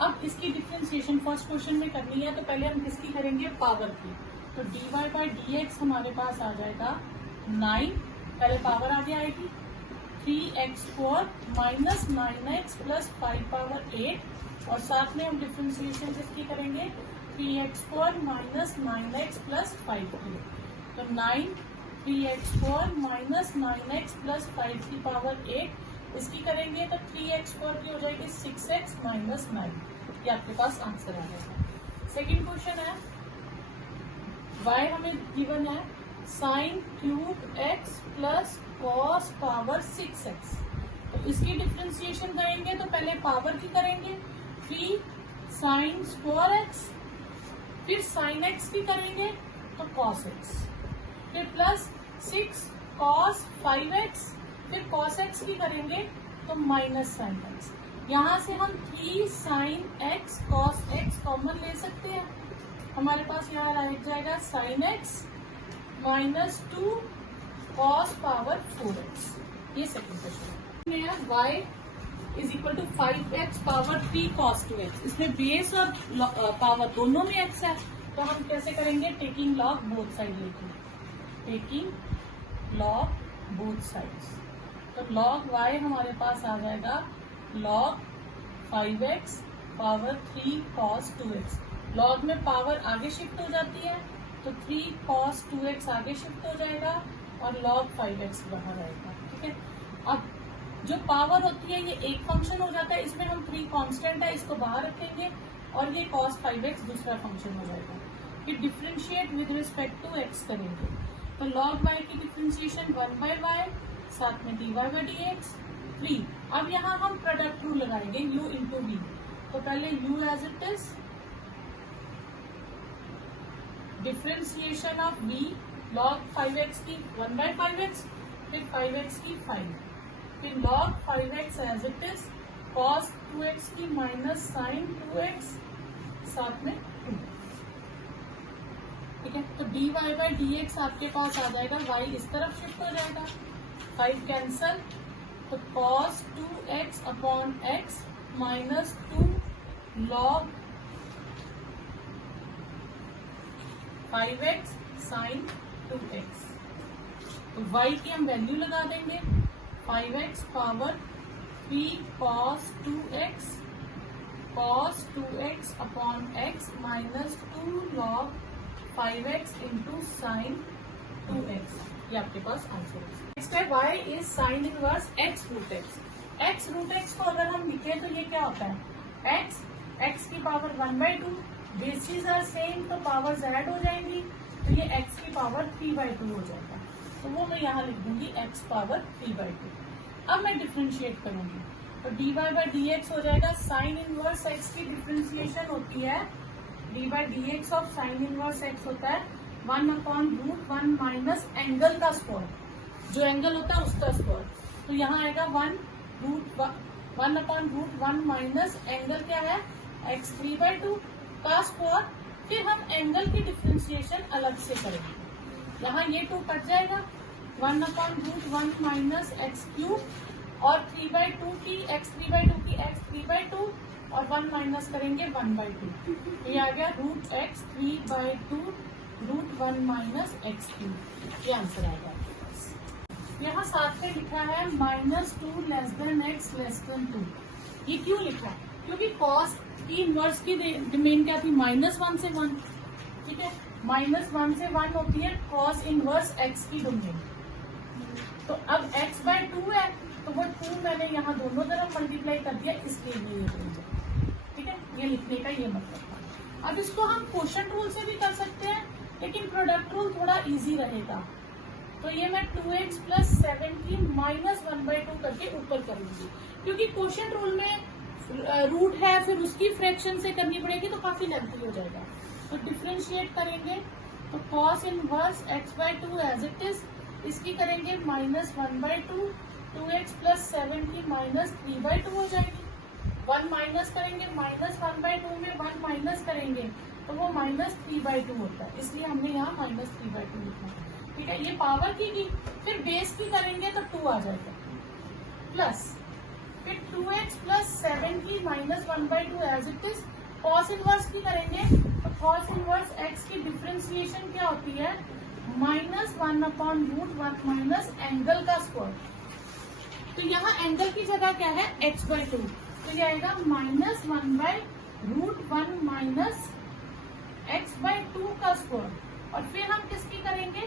अब इसकी differentiation first question में करनी है, तो पहले हम किसकी करेंगे, पावर की। तो dy/dx हमारे पास आ जाएगा 9, पहले पावर आगे आएगी 3x² minus 9x plus 5 power 8, और साथ में हम डिफ्रेंसिएशन किसकी करेंगे 3x² माइनस 9x प्लस 5 की। तो 9 3x² माइनस 9x प्लस 5 की पावर 8 इसकी करेंगे तो 3x² की हो जाएगी 6x माइनस 9। ये आपके पास आंसर आ जाएगा। सेकेंड क्वेश्चन है, y हमें गिवन है sine cube x plus cos power 6x। तो इसकी डिफ्रेंसिएशन करेंगे तो पहले पावर की करेंगे 3 साइन स्क्वायर x, फिर साइन x की करेंगे तो कॉस x, फिर प्लस 6 कॉस 5x, फिर कॉस x की करेंगे तो माइनस साइन x। यहाँ से हम 3 sine x cos x common ले सकते हैं, हमारे पास यहाँ रह जाएगा sine x minus 2 cos power 4x। ये सेकंड क्वेश्चन है। y is equal to 5x power 3 cos 2x। इसमें बेस और पावर दोनों में x है, तो हम कैसे करेंगे, टेकिंग लॉग बोथ साइड लेके, टेकिंग लॉग बोथ साइड्स। तो लॉग y हमारे पास आ जाएगा log 5x power 3 cos 2x। Log में पावर आगे शिफ्ट हो जाती है तो 3 कॉस 2x आगे शिफ्ट हो जाएगा और लॉग 5x बाहर आएगा। ठीक है, अब जो पावर होती है ये एक फंक्शन हो जाता है, इसमें हम 3 कांस्टेंट है इसको बाहर रखेंगे और ये cos 5x दूसरा फंक्शन हो जाएगा। फिर differentiate with respect to x करेंगे, तो log y की डिफ्रेंशिएशन 1/y, साथ में dy/dx 3। अब यहाँ हम प्रोडक्ट रूल लगाएंगे u इंटू v। तो पहले u as it is, differentiation of v log 5x की 1/5x, फिर 5x की 5, फिर log 5x as it is, cos 2x की माइनस साइन 2x, साथ में 2। ठीक है, तो dy/dx आपके पास आ जाएगा, y इस तरफ शिफ्ट हो जाएगा, 5 कैंसल, तो cos 2x upon x minus 2 log 5x sine 2x। तो y की हम वैल्यू लगा देंगे, 5x power 3 cos 2x upon x minus 2 log 5x into sine 2x। ये आपके पास आंसर है। नेक्स्ट है y is sine inverse x root x। x root x को अगर हम लिखें तो ये क्या होता है, x की पावर 1/2, बेसिस आर सेम तो पावर्स ऐड हो जाएंगी, तो ये x की पावर 3/2 हो जाएगा। तो वो मैं यहाँ लिख दूंगी x पावर 3/2। अब मैं डिफ्रेंशिएट करूंगी तो dy/dx हो जाएगा, साइन इनवर्स x की डिफ्रेंशिएशन होती है, dy/dx of sine inverse x होता है 1/√1 माइनस एंगल का स्क्वायर, जो एंगल होता है उसका स्क्वायर। तो यहाँ आएगा 1/√1 माइनस एंगल क्या है x 3/2 का स्क्वायर। फिर हम एंगल की डिफ्रेंशिएशन अलग से करेंगे, यहाँ ये 2 कट जाएगा, 1/√1 माइनस एक्स क्यूब और 3/2 की x 3/2 की x 3/2 और 1 माइनस करेंगे 1/2। ये आ गया √x 3/2 √1 माइनस एक्स क्यूब। ये आंसर आएगा। यहाँ साथ में लिखा है -2 less than x less than 2। ये क्यों लिखा, क्योंकि cos की इनवर्स की डोमेन क्या थी, -1 से 1। ठीक है, -1 से 1 होती है cos इनवर्स x की डोमेन। तो अब x/2 है तो वो 2 मैंने यहाँ दोनों तरफ मल्टीप्लाई कर दिया, इसके लिए ठीक है, ये लिखने का ये मतलब था। अब इसको हम क्वोशंट रूल से भी कर सकते हैं, लेकिन प्रोडक्ट रूल थोड़ा इजी रहेगा। तो ये मैं 2x प्लस 7 की -1/2 करके ऊपर करूंगी, क्योंकि क्वोशंट रूल में रूट है फिर उसकी फ्रैक्शन से करनी पड़ेगी तो काफी लेंथी हो जाएगा। तो डिफ्रेंशिएट करेंगे तो cos inverse x/2 as it is, इसकी करेंगे -1/2, 2x प्लस 7 की -3/2 हो जाएगी। 1 माइनस करेंगे, -1/2 में 1 माइनस करेंगे तो वो -3/2 होता है, इसलिए हमने यहाँ -3/2 लिखा है। ठीक है, ये पावर की, फिर बेस की करेंगे तो 2 आ जाएगा, प्लस फिर 2x प्लस 7 की minus 1/2 as it is. Cos inverse की करेंगे तो कॉस इनवर्स x की डिफ्रेंसिएशन क्या होती है, -1/√1 माइनस एंगल का स्क्वायर। तो यहाँ एंगल की जगह क्या है, x/2, तो ये आएगा -1/√1 माइनस x/2 का स्क्वायर। और फिर हम किसकी करेंगे,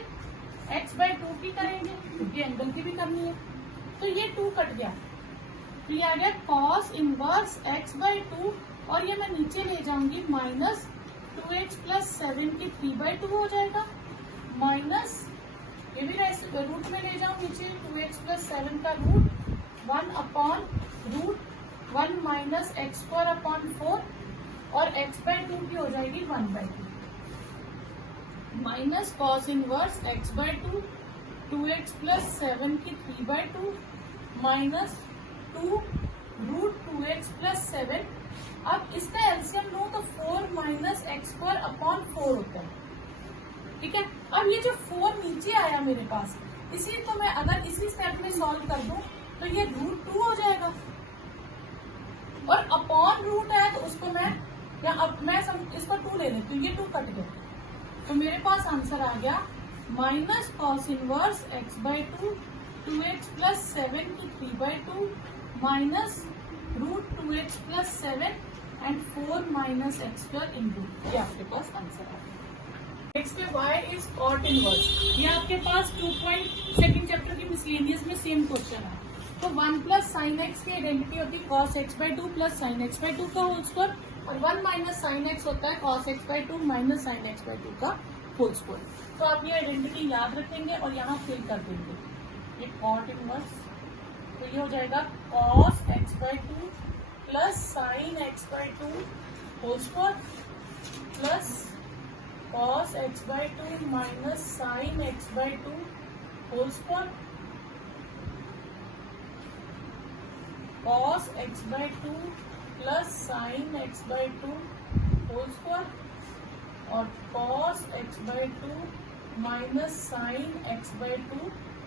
x/2 की करेंगे क्योंकि एंगल की भी करनी है। तो ये 2 कट गया, तो ये आ गया कॉस इनवर्स x/2, और ये मैं नीचे ले जाऊंगी माइनस 2x प्लस 7 की 3/2 हो जाएगा, माइनस ये भी रूट में ले जाऊं नीचे, 2x प्लस 7 का रूट 1/√1 माइनस x² 4 और x/2 की हो जाएगी 1/2 minus cos inverse x/2 2x plus 7 की 3/2 माइनस 2√2x प्लस 7। अब इसका एलसीएम लो तो 4 माइनस x² 4 होता है, ठीक है। अब ये जो 4 नीचे आया मेरे पास, इसी तो मैं अगर इसी स्टेप में सॉल्व कर दूं तो ये √2 हो जाएगा, और अपॉन रूट है तो उसको मैं या अब मैं इसको 2 ले लेती हूँ, ये 2 कट गया, तो मेरे पास आंसर आ गया minus cos inverse x/2 2x plus 7 की 3/2 minus √2x plus 7 and 4 minus x² into, ये आपके पास आंसर आ गया। नेक्स्ट पे y इज कॉट इनवर्स, ये आपके पास 2.2 चैप्टर की मिसलेनियस में सेम क्वेश्चन है। तो 1 प्लस साइन एक्स की आइडेंटिटी होती है cos x/2 plus sine x/2 का होल स्क्वायर, और 1 माइनस साइन एक्स होता है cos x/2 minus sine x/2 का होल स्क्वायर। तो आप ये आइडेंटिटी याद रखेंगे और यहाँ फिल कर देंगे, ये कॉट इनवर्स, तो ये हो जाएगा cos x/2 plus sine x/2 whole square plus cos x/2 minus sine x/2 whole square, cos x/2 plus sine x/2 whole square और cos x/2 minus sine x/2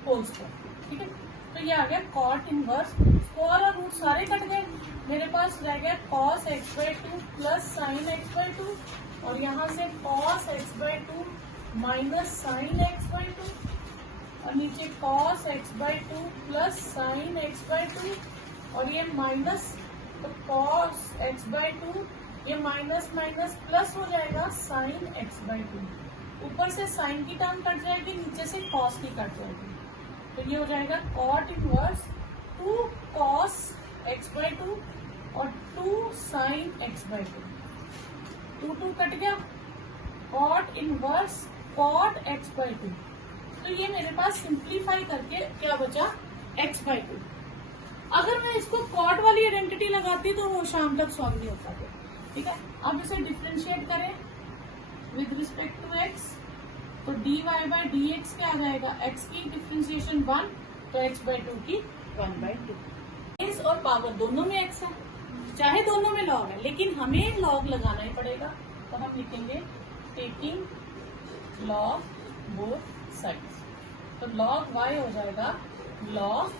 whole square, ठीक है। तो ये आ गया कॉट इनवर्स, स्क्वायर और root सारे cut गए, मेरे पास रह गया cos x/2 plus sine x/2 और यहाँ से cos x/2 minus sine x/2 और नीचे cos x/2 plus sine x/2 और ये माइनस, तो कॉस x/2 ये माइनस माइनस प्लस हो जाएगा साइन x/2, ऊपर से साइन की टर्म कट जाएगी, नीचे से कॉस की कट जाएगी, तो ये हो जाएगा कॉट इनवर्स 2 कॉस x/2 और 2 साइन x/2, 2 कट गया, कॉट इनवर्स कॉट x/2। तो ये मेरे पास सिंप्लीफाई करके क्या बचा, x/2। अगर मैं इसको कॉट वाली आइडेंटिटी लगाती तो वो शाम तक सॉल्व नहीं होता था, ठीक है। अब इसे डिफ्रेंशिएट करें विद रिस्पेक्ट टू x, तो dy/dx क्या आ जाएगा, x की डिफ्रेंशिएशन 1 तो x/2 की 1/2। इस और पावर दोनों में x है, चाहे दोनों में लॉग है, लेकिन हमें लॉग लगाना ही पड़ेगा, तो हम लिखेंगे टेकिंग लॉग बोथ साइड्स, तो लॉग y हो जाएगा लॉग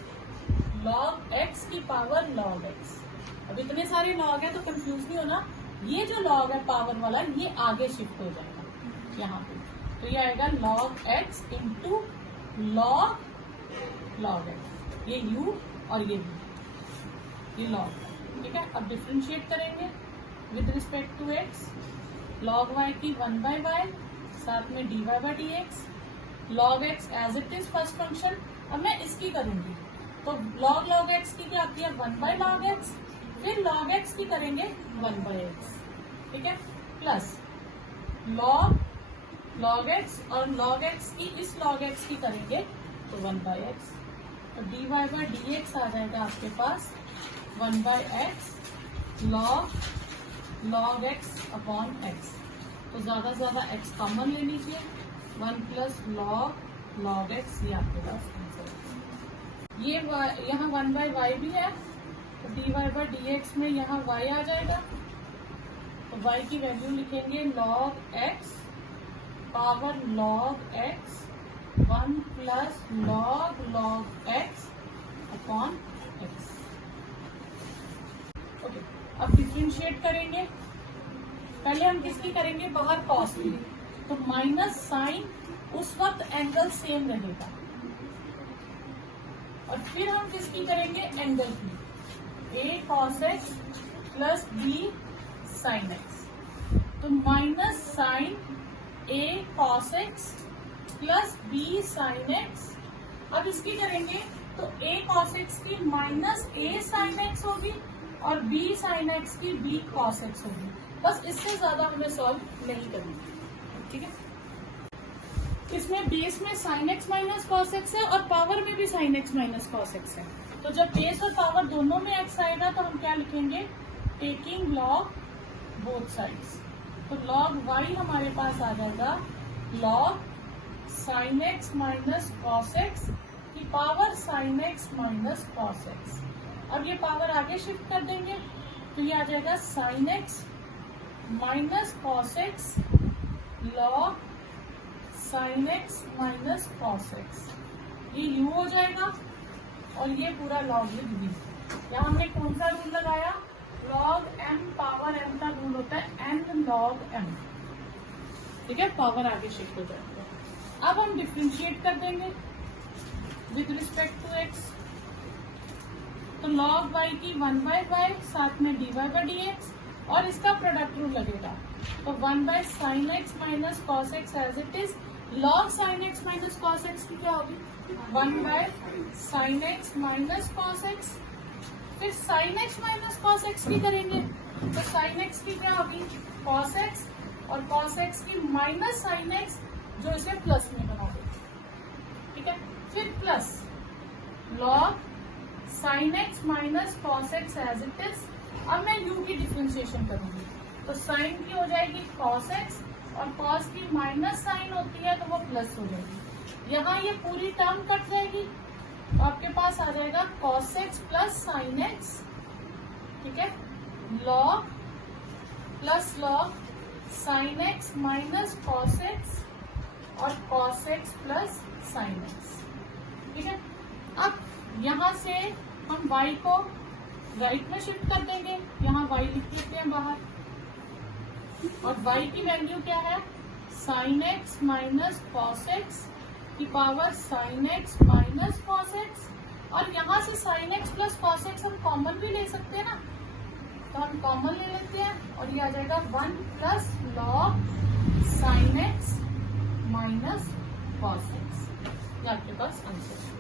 x की पावर लॉग x। अब इतने सारे लॉग है तो कंफ्यूज नहीं होना, ये जो लॉग है पावर वाला ये आगे शिफ्ट हो जाएगा यहाँ पे, तो ये आएगा log x into log x, ये u और ये v, ये लॉग, ठीक है। अब डिफ्रेंशिएट करेंगे with respect to x, log y की 1/y साथ में dy/dx, log x as it is first function. अब मैं इसकी करूंगी तो लॉग x की क्या आती है 1/log x, फिर log x की करेंगे 1/x, ठीक है, प्लस log x और log x की इस log x की करेंगे तो 1/x, तो dy/dx आ जाएगा आपके पास 1/x log x upon x, तो ज्यादा से ज्यादा x कॉमन ले लीजिए, 1 प्लस log x, ये आपके पास आंसर है। ये यहाँ 1/y भी है, तो dy/dx में यहाँ y आ जाएगा, तो y की वैल्यू लिखेंगे log x power log x 1 plus log x upon x, okay, अब डिफरेंशिएट करेंगे। पहले हम किसकी करेंगे, बाहर कॉस की, तो माइनस साइन, उस वक्त एंगल सेम रहेगा। और फिर हम किसकी करेंगे, एंगल की, A cos X plus B sine X, तो माइनस साइन ए cos X plus B sine X. अब इसकी करेंगे तो ए कॉस एक्स की माइनस ए साइन एक्स होगी और बी साइन एक्स की बी कॉस एक्स होगी। बस इससे ज्यादा हमें सॉल्व नहीं करनी, ठीक है। इसमें बेस में sign X minus cos x है और पावर में भी sign X minus cos x है। तो जब बेस और पावर दोनों में एक्स आएगा तो हम क्या लिखेंगे, टेकिंग लॉग बोथ साइड्स। तो लॉग वाई हमारे पास आ जाएगा log sine X minus cos X की power sine X minus cos X. अब ये पावर आगे शिफ्ट कर देंगे तो ये आ जाएगा sign X minus cos x log sine X minus cos x, ये यू हो जाएगा और ये पूरा लॉग वी। यहाँ हमने कौन सा रूल लगाया, लॉग एम पावर एम का रूल होता है एन लॉग एम, ठीक है। पावर आगे शिफ्ट हो जाएगा। अब हम डिफरेंशिएट कर देंगे विद रिस्पेक्ट टू एक्स, तो लॉग वाई की 1/y साथ में dy बाई डी एक्स और इसका प्रोडक्ट रूल लगेगा, तो 1/sin x minus cos X as it is. Log sine X minus cos X की क्या होगी, 1/sin x minus cos X. फिर sine X minus cos X की करेंगे तो साइन एक्स की क्या होगी, कॉस एक्स, और कॉस एक्स की माइनस साइन एक्स जो इसे प्लस में बना देगी, ठीक है। फिर plus log sine X minus cos X as it is. अब मैं यू की डिफरेंशिएशन करूंगी तो साइन की हो जाएगी कॉस एक्स और कॉस की माइनस साइन होती है तो वो प्लस हो जाएगी। यहाँ ये पूरी टर्म कट जाएगी तो आपके पास आ जाएगा cos X plus sine X, ठीक है, log plus log sine X minus cos X और cos X plus sine X, ठीक है। अब यहाँ से हम y को राइट में शिफ्ट कर देंगे, यहाँ y लिख देते हैं बाहर, और y की वैल्यू क्या है, sine X minus cos X की power sine X minus cos X. और यहाँ से sine X plus cos X हम कॉमन भी ले सकते हैं ना, तो हम कॉमन ले लेते हैं और ये आ जाएगा 1 plus log sine X minus cos x. ये आपके पास आंसर।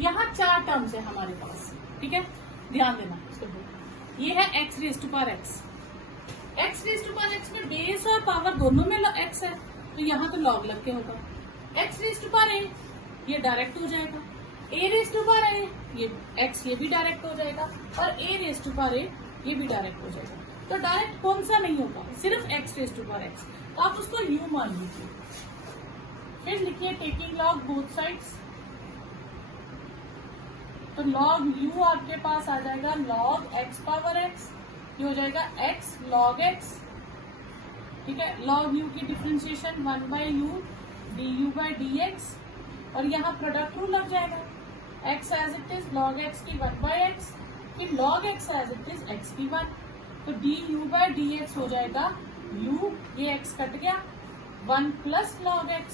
यहाँ 4 टर्म्स है हमारे पास, ठीक है, ध्यान देना। ये है x raise to power x, x raise to power x में बेस और पावर दोनों में x है तो यहाँ तो लॉग लग के होगा। x raise to power a ये डायरेक्ट हो जाएगा, a raise to power a ये x ये भी डायरेक्ट हो जाएगा और a raise to power a ये भी डायरेक्ट हो जाएगा। तो डायरेक्ट कौन सा नहीं होगा, सिर्फ x raise to power x, तो आप उसको u मान लीजिए। फिर लिखिए टेकिंग लॉग बोथ साइड्स, तो लॉग u आपके पास आ जाएगा लॉग x पावर x, ये हो जाएगा x log x, ठीक है। लॉग u की differentiation 1/u du by dx और यहाँ प्रोडक्ट रूल लग जाएगा, x as it is log x की 1/x, फिर log x as it is x की 1, तो du बाई dx हो जाएगा u, ये x कट गया, 1 प्लस log x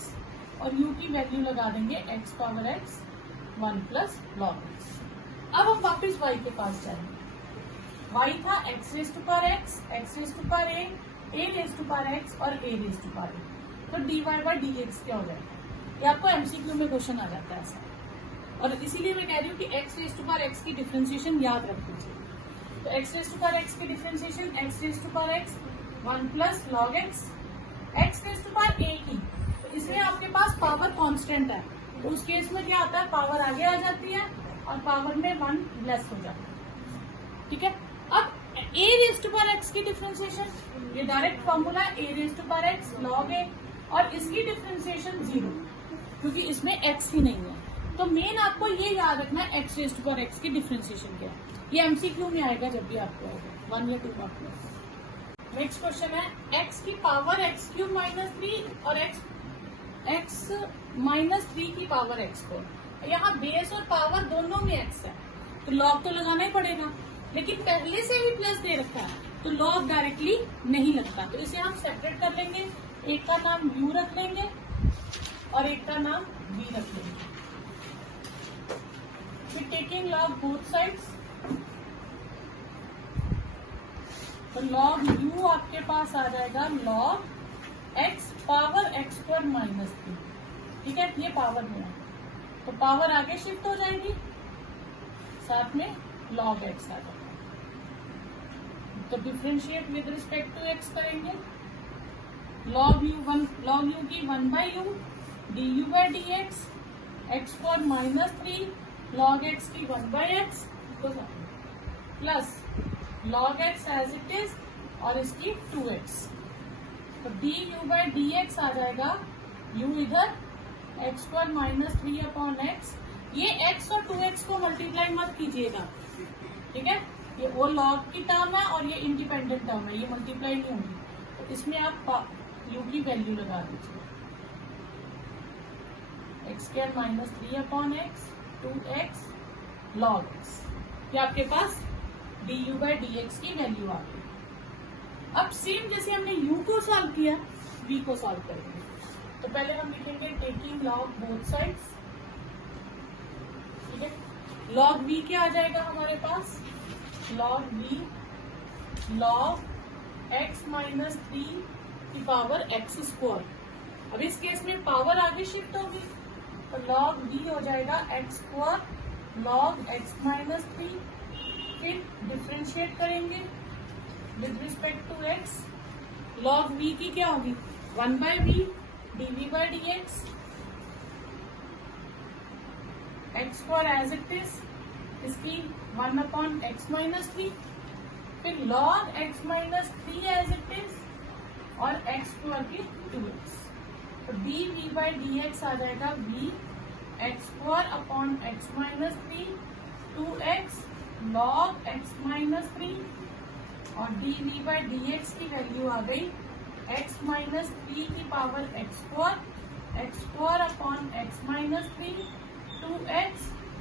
और u की वैल्यू लगा देंगे x power x 1 plus log x। अब हम वापस y के पास जाएंगे, y था x raise to power x, x raise to power a raise to power x और a raise to power a, तो dy बाई dx क्या हो जाएगा, ये आपको MCQ में क्वेश्चन आ जाता है ऐसा, और इसीलिए मैं कह रही हूँ कि x raise to power x की डिफरेंशिएशन याद रख लीजिए। तो x raise to power x की differentiation x raise to power x 1 plus log x, x raise to power a की, तो इसमें आपके पास पावर कांस्टेंट है, तो उस केस में क्या होता है, पावर आगे आ जाती है और पावर में 1 लेस हो जाता है, ठीक है। अब a raise to power x की डिफरेंशिएशन, ये डायरेक्ट फॉर्मूला है, a raise to power x log a, और इसकी डिफरेंशिएशन 0 क्योंकि इसमें x ही नहीं है। तो मेन आपको ये याद रखना है x raise to power x की डिफरेंशिएशन क्या है, ये MCQ में आएगा जब भी आपको आएगा 1 या 2 मार्क में। नेक्स्ट क्वेश्चन है x की पावर x क्यूब माइनस 3 और x माइनस 3 की पावर x4। यहाँ बेस और पावर दोनों में x है तो लॉग तो लगाना ही पड़ेगा, लेकिन पहले से ही प्लस दे रखा है तो लॉग डायरेक्टली नहीं लगता, तो इसे हम सेपरेट कर लेंगे। एक का नाम u रख लेंगे और एक का नाम v रख लेंगे। फिर टेकिंग लॉग बोथ साइड्स, तो लॉग u आपके पास आ जाएगा log x power x square minus 3। ठीक है, ये पावर में है तो पावर आगे शिफ्ट हो जाएगी, साथ में log x आ जाएगा। तो differentiate with respect to x करेंगे। log u की 1/u du/dx x square minus 3 log x की 1/x plus log x as it is और इसकी 2x, तो du/dx आ जाएगा u इधर x स्क्वायर माइनस 3/x। ये x और 2x को मल्टीप्लाई मत कीजिएगा, ठीक है, ये वो log की टर्म है और ये इंडिपेंडेंट टर्म है, ये मल्टीप्लाई नहीं होगी, तो इसमें आप u की वैल्यू लगा दीजिए। x square minus 3/x 2x log x, ये आपके पास du/dx की वैल्यू आ गई। अब सेम जैसे हमने u को सॉल्व किया v को सॉल्व करेंगे। तो पहले हम लिखेंगे टेकिंग लॉग बोथ साइड्स, ठीक है। लॉग v क्या आ जाएगा हमारे पास, log v log x minus 3 की पावर x स्क्वायर। अब इस केस में पावर आगे शिफ्ट होगी तो लॉग v हो जाएगा x square log x minus 3। फिर डिफ्रेंशिएट करेंगे with respect to x, log v की क्या होगी 1/v dv/dx x square as it is, इसकी 1/x माइनस 3। फिर log x minus 3 as it is और x स्क्वायर की 2x, तो dv/dx आ जाएगा v x square upon x minus 3 2x log x minus 3 और dv/dx की वैल्यू आ गई x माइनस 3 की power x square upon x minus 3 2x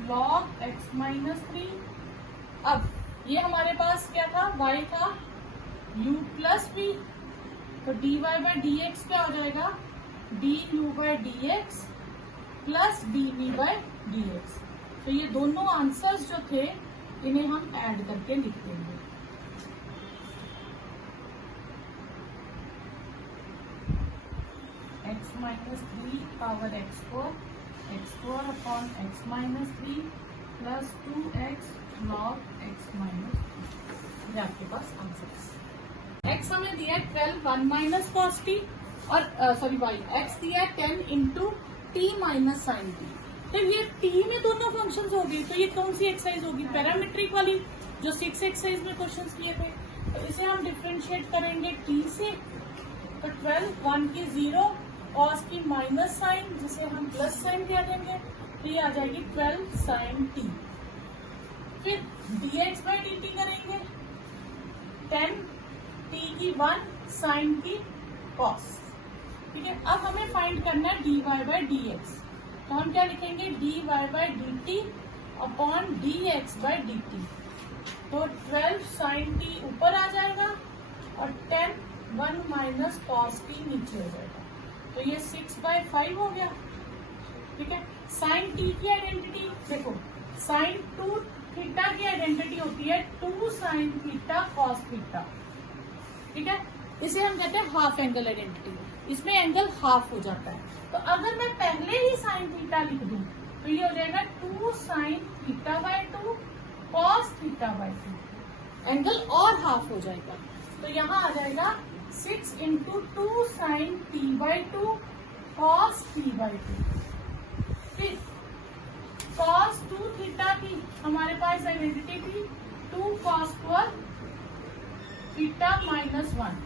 log x minus 3। अब ये हमारे पास क्या था, y था u प्लस v, तो dy/dx क्या हो जाएगा du/dx प्लस dv/dx। तो ये दोनों आंसर्स जो थे इन्हें हम ऐड करके लिख देंगे। x minus 3 power x square upon x minus 3 plus 2x log x minus 3, ये आपके पास आंसर। x हमें दिया 12 1 माइनस कॉस टी और सॉरी y x दिया 10 into T minus sine T. तो ये टी में दोनों फंक्शंस हो गई, तो ये कौन सी एक्सरसाइज होगी, पैरामीट्रिक वाली जो 6 एक्सरसाइज में क्वेश्चंस किए थे। तो इसे हम डिफरेंशिएट करेंगे टी से, तो 12 1 की 0 कॉस की माइनस साइन जिसे हम प्लस साइन कह देंगे, तो ये आ जाएगी 12 साइन टी। फिर dx/dt करेंगे 10 t की 1 साइन की कॉस, ठीक है। अब हमें फाइंड करना है dy/dx, तो हम क्या लिखेंगे dy/dt अपॉन dx/dt, तो 12 साइन टी ऊपर आ जाएगा और 10 1 माइनस कॉस टी नीचे हो जाएगा, तो ये 6/5 हो गया, ठीक है। साइन टी की आइडेंटिटी देखो, साइन 2 थीटा की आइडेंटिटी होती है 2 साइन थीटा कॉस थीटा, ठीक है। इसे हम कहते हैं हाफ एंगल आइडेंटिटी, इसमें एंगल हाफ हो जाता है। तो अगर मैं पहले ही साइन थीटा लिख दूं तो ये हो जाएगा 2 साइन थीटा/2 कॉस थीटा/2, एंगल और हाफ हो जाएगा, तो यहाँ आ जाएगा 6 into 2 sign t/2 cos t/2। फिर कॉस 2 थीटा की हमारे पास आइडेंटिटी थी 2 cos square theta minus 1,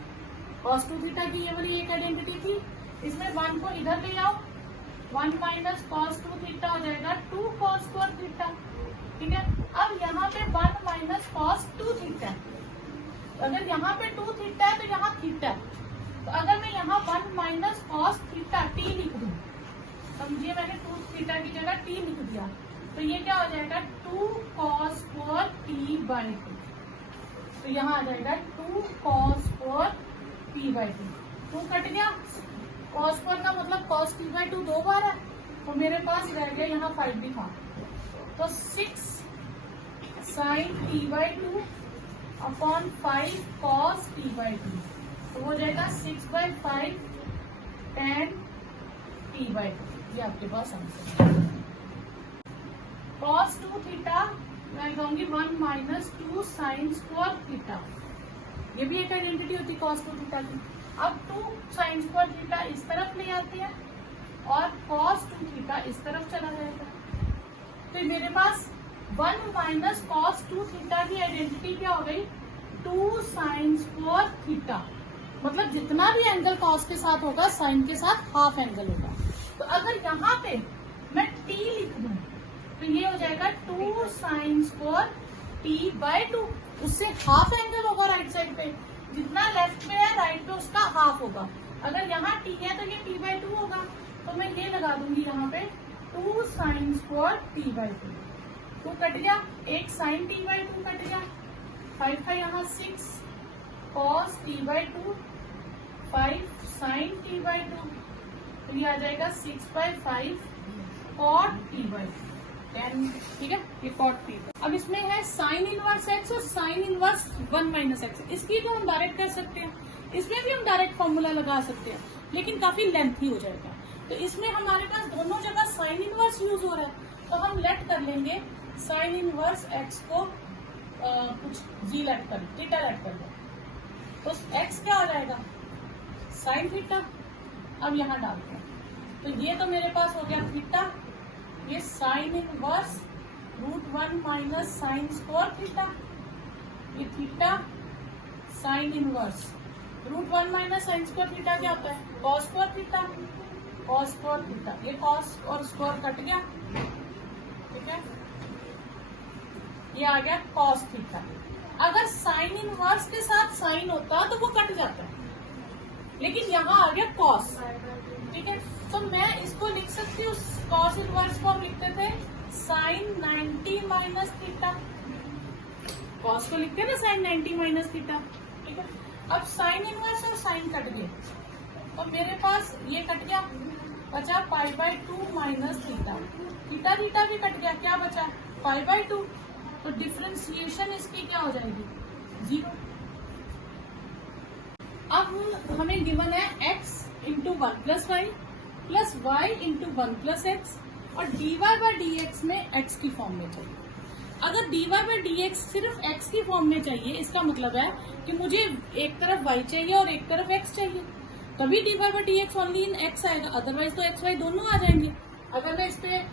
cos 2 theta की ये वाली एक आइडेंटिटी थी, इसमें 1 को इधर ले आओ, 1 माइनस कॉस 2 थीटा हो जाएगा 2 कॉस स्क्वायर थीटा, ठीक है। अब यहाँ पे 1 माइनस कॉस 2 थीटा, अगर यहाँ पे 2 थीटा है तो यहाँ थीटा, तो अगर मैं यहाँ 1 माइनस कॉस थीटा टी लिख दूं, समझिए मैंने 2 थीटा की जगह टी लिख दिया, तो ये क्या हो जाएगा 2 कॉस स्क्वायर t/2, तो यहाँ आ जाएगा 2 cos square t by 2 cut गया। cos स्क्वायर का मतलब cos t बाई 2 दो बार है, तो मेरे पास रह गया यहाँ 5 भी था, तो 6 sin t by 2 upon 5 cos t by 2, तो हो जाएगा 6 बाई 5 tan t बाई 2। ये आपके पास आंसर है। cos 2 थीटा मैं कहूंगी 1 माइनस 2 साइन स्क्वायर थीटा, ये भी एक आइडेंटिटी होती है cos 2 थीटा की। अब 2 साइन स्क्वायर थीटा इस तरफ ले आते हैं और cos 2 थीटा इस तरफ चला जाएगा, तो मेरे पास 1 माइनस cos 2 थीटा की आइडेंटिटी क्या हो गई, 2 साइन स्क्वायर थीटा, मतलब जितना भी एंगल cos के साथ होगा साइन के साथ हाफ एंगल होगा। तो अगर यहाँ पे मैं t लिख दूं तो ये हो जाएगा 2 साइन स्क्वायर t बाई 2, उससे हाफ एंगल होगा राइट साइड पे, जितना लेफ्ट पे है राइट पे उसका हाफ होगा। अगर यहाँ t है तो ये t बाई 2 होगा, तो मैं ये लगा दूंगी यहाँ पे 2 sine square t by 2, 2 cut गया, एक साइन t बाई 2 कट गया, 5 का यहाँ 6 cos t by 2, 5 sine t by 2, तो ये आ जाएगा 6 बाई 5 cot t बाई 2, 10, ठीक है, ये cot t। अब इसमें है साइन इनवर्स x और साइन इनवर्स 1 माइनस एक्स, इसकी भी हम डायरेक्ट कर सकते हैं, इसमें भी हम डायरेक्ट फॉर्मूला लगा सकते हैं, लेकिन काफी लेंथी हो जाएगा। तो इसमें हमारे पास दोनों जगह साइन इनवर्स यूज हो रहा है, तो हम लेट कर लेंगे साइन इनवर्स x को कुछ जी लेट कर, थीटा लेट कर लो, तो x क्या हो जाएगा साइन थीटा। अब यहाँ डालते हैं, तो ये तो मेरे पास हो गया थीटा, ये sine inverse √1 minus sine square theta, ये theta sine inverse √1 minus sine square theta क्या होता है cos square theta, cos square theta, ये cos और स्क्वायर कट गया, ठीक है, ये आ गया cos थीटा। अगर साइन इनवर्स के साथ साइन होता तो वो कट जाता है, लेकिन यहाँ आ गया cos, ठीक है, तो मैं इसको लिख सकती हूँ, cos इनवर्स को हम लिखते थे साइन 90 माइनस थीटा, cos को लिखते हैं ना साइन 90 माइनस थीटा, ठीक है। अब साइन इनवर्स और साइन कट गए, तो मेरे पास ये कट गया, बचा pi by 2 minus theta, theta theta भी कट गया, क्या बचा पाई बाई 2, तो डिफ्रेंसिएशन इसकी क्या हो जाएगी 0। अब हमें गिवन है x into 1 plus Y plus Y into 1 plus X, और dy बाई डी एक्स में x की फॉर्म में चाहिए। अगर dy बाई डी एक्स सिर्फ x की फॉर्म में चाहिए, इसका मतलब है कि मुझे एक तरफ y चाहिए और एक तरफ x चाहिए, तभी dy by D x only in x आएगा, अदरवाइज तो x y दोनों आ जाएंगे। अगर मैं इस पे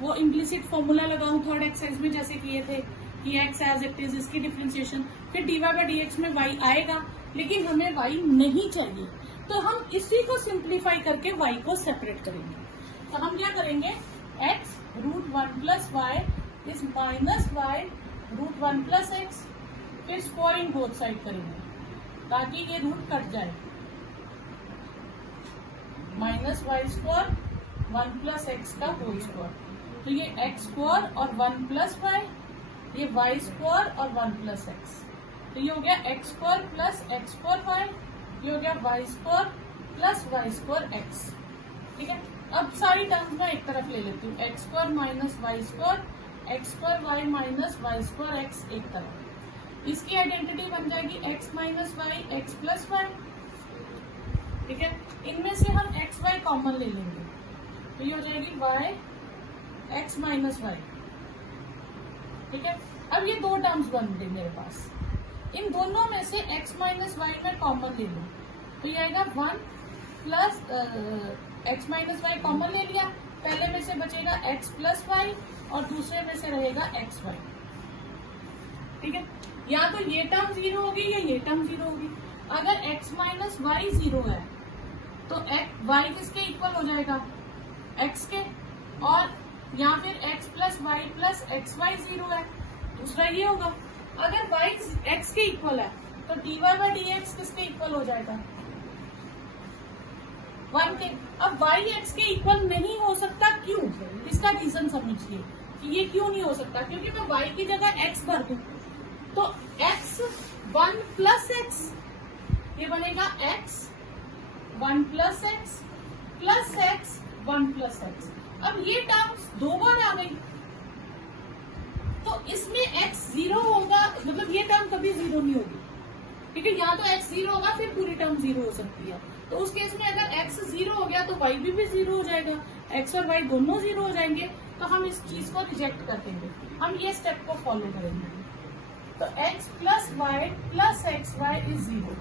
वो इम्प्लिसिट फॉर्मूला लगाऊं थर्ड एक्सरसाइज में जैसे किए थे कि x एज इट इज, इसकी डिफरेंशिएशन, फिर dy बाई डी एक्स में y आएगा, लेकिन हमें y नहीं चाहिए, तो हम इसी को सिंप्लीफाई करके y को सेपरेट करेंगे। तो हम क्या करेंगे, x √1 plus Y is minus Y √1 plus X, फिर स्क्वायरिंग बोथ साइड करेंगे ताकि ये रूट कट जाए, minus Y square 1 plus X का होल स्क्वायर, तो ये x स्क्वायर और 1 प्लस वाई, ये y स्क्वायर और 1 प्लस एक्स, तो ये हो गया x square plus X square Y, ये हो गया y square plus Y square X, ठीक है। अब सारी टर्म्स मैं एक तरफ ले लेती हूँ, X square minus Y square, X square Y minus Y square X एक तरफ, इसकी आइडेंटिटी बन जाएगी x minus Y X plus Y, ठीक है। इनमें से हम एक्स वाई कॉमन ले लेंगे, तो ये हो जाएगी y एक्स माइनस वाई, ठीक है। अब ये दो टर्म्स बन गई मेरे पास, इन दोनों में से x माइनस वाई में कॉमन ले लूँ, तो ये आएगा 1 plus x minus Y common ले लिया, पहले में से बचेगा x प्लस वाई और दूसरे में से रहेगा एक्स वाई, ठीक है। या तो ये टर्म 0 होगी या ये टर्म 0 होगी। अगर x माइनस वाई 0 है तो y किसके इक्वल हो जाएगा, x के, और या फिर x plus Y plus X Y 0 है, दूसरा ये होगा। अगर y x के इक्वल है तो dy बाई डी एक्स किसके इक्वल हो जाएगा, 1 के। अब y x के इक्वल नहीं हो सकता, क्यों, इसका रीजन समझिए कि ये क्यों नहीं हो सकता, क्योंकि मैं y की जगह x भर दूं तो x 1 प्लस एक्स, ये बनेगा x 1 plus x plus x 1 plus x. अब ये टर्म्स 2 बार आ गई, तो इसमें x 0 होगा, मतलब ये टर्म कभी 0 नहीं होगी, ठीक है। यहाँ तो x 0 होगा, फिर पूरी टर्म 0 हो सकती है। तो उस केस में अगर x 0 हो गया तो y भी 0 हो जाएगा, x और y दोनों 0 हो जाएंगे। तो हम इस चीज को रिजेक्ट कर देंगे, हम ये स्टेप को फॉलो करेंगे। तो x plus Y plus X Y is 0।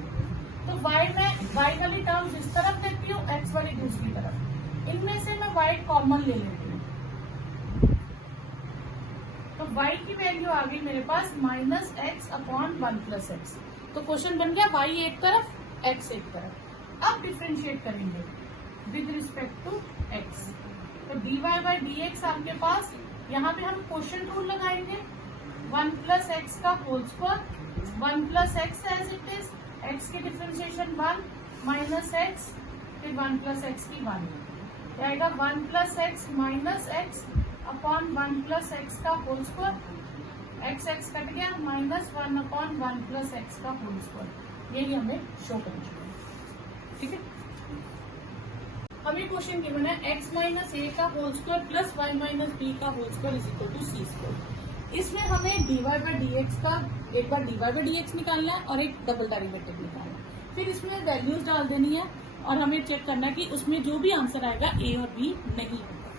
तो y वाली टर्म इस तरफ देखती हूँ, x वाली दूसरी तरफ, इनमें से मैं y कॉमन ले लेती हूँ। तो y की वैल्यू आ गई मेरे पास minus X upon 1 plus X. तो क्वेश्चन बन गया y एक तरफ x एक तरफ। अब डिफ्रेंशिएट करेंगे विद रिस्पेक्ट टू x। तो dy बाई डी एक्स आपके पास, यहाँ पे हम क्वोशिएंट रूल लगाएंगे, 1 प्लस एक्स का whole square 1 plus X as it is, x की डिफ्रेंशिएशन 1 माइनस एक्स, फिर 1 प्लस एक्स की 1 जाएगा 1 plus X minus X upon 1 plus X का whole square, X X cut गया, माइनस 1 अपॉन 1 प्लस एक्स का whole square. यही हमें show करना है, ठीक है। हमें क्वेश्चन गिवन है x माइनस ए का whole square plus Y minus B का whole square is equal to C square. इसमें हमें dy बाई डी एक्स का, एक बार dy बाई डी एक्स निकालना है और एक डबल डेरिवेटिव निकालना है, फिर इसमें वैल्यूज डाल देनी है और हमें चेक करना है कि उसमें जो भी आंसर आएगा a और b नहीं होगा,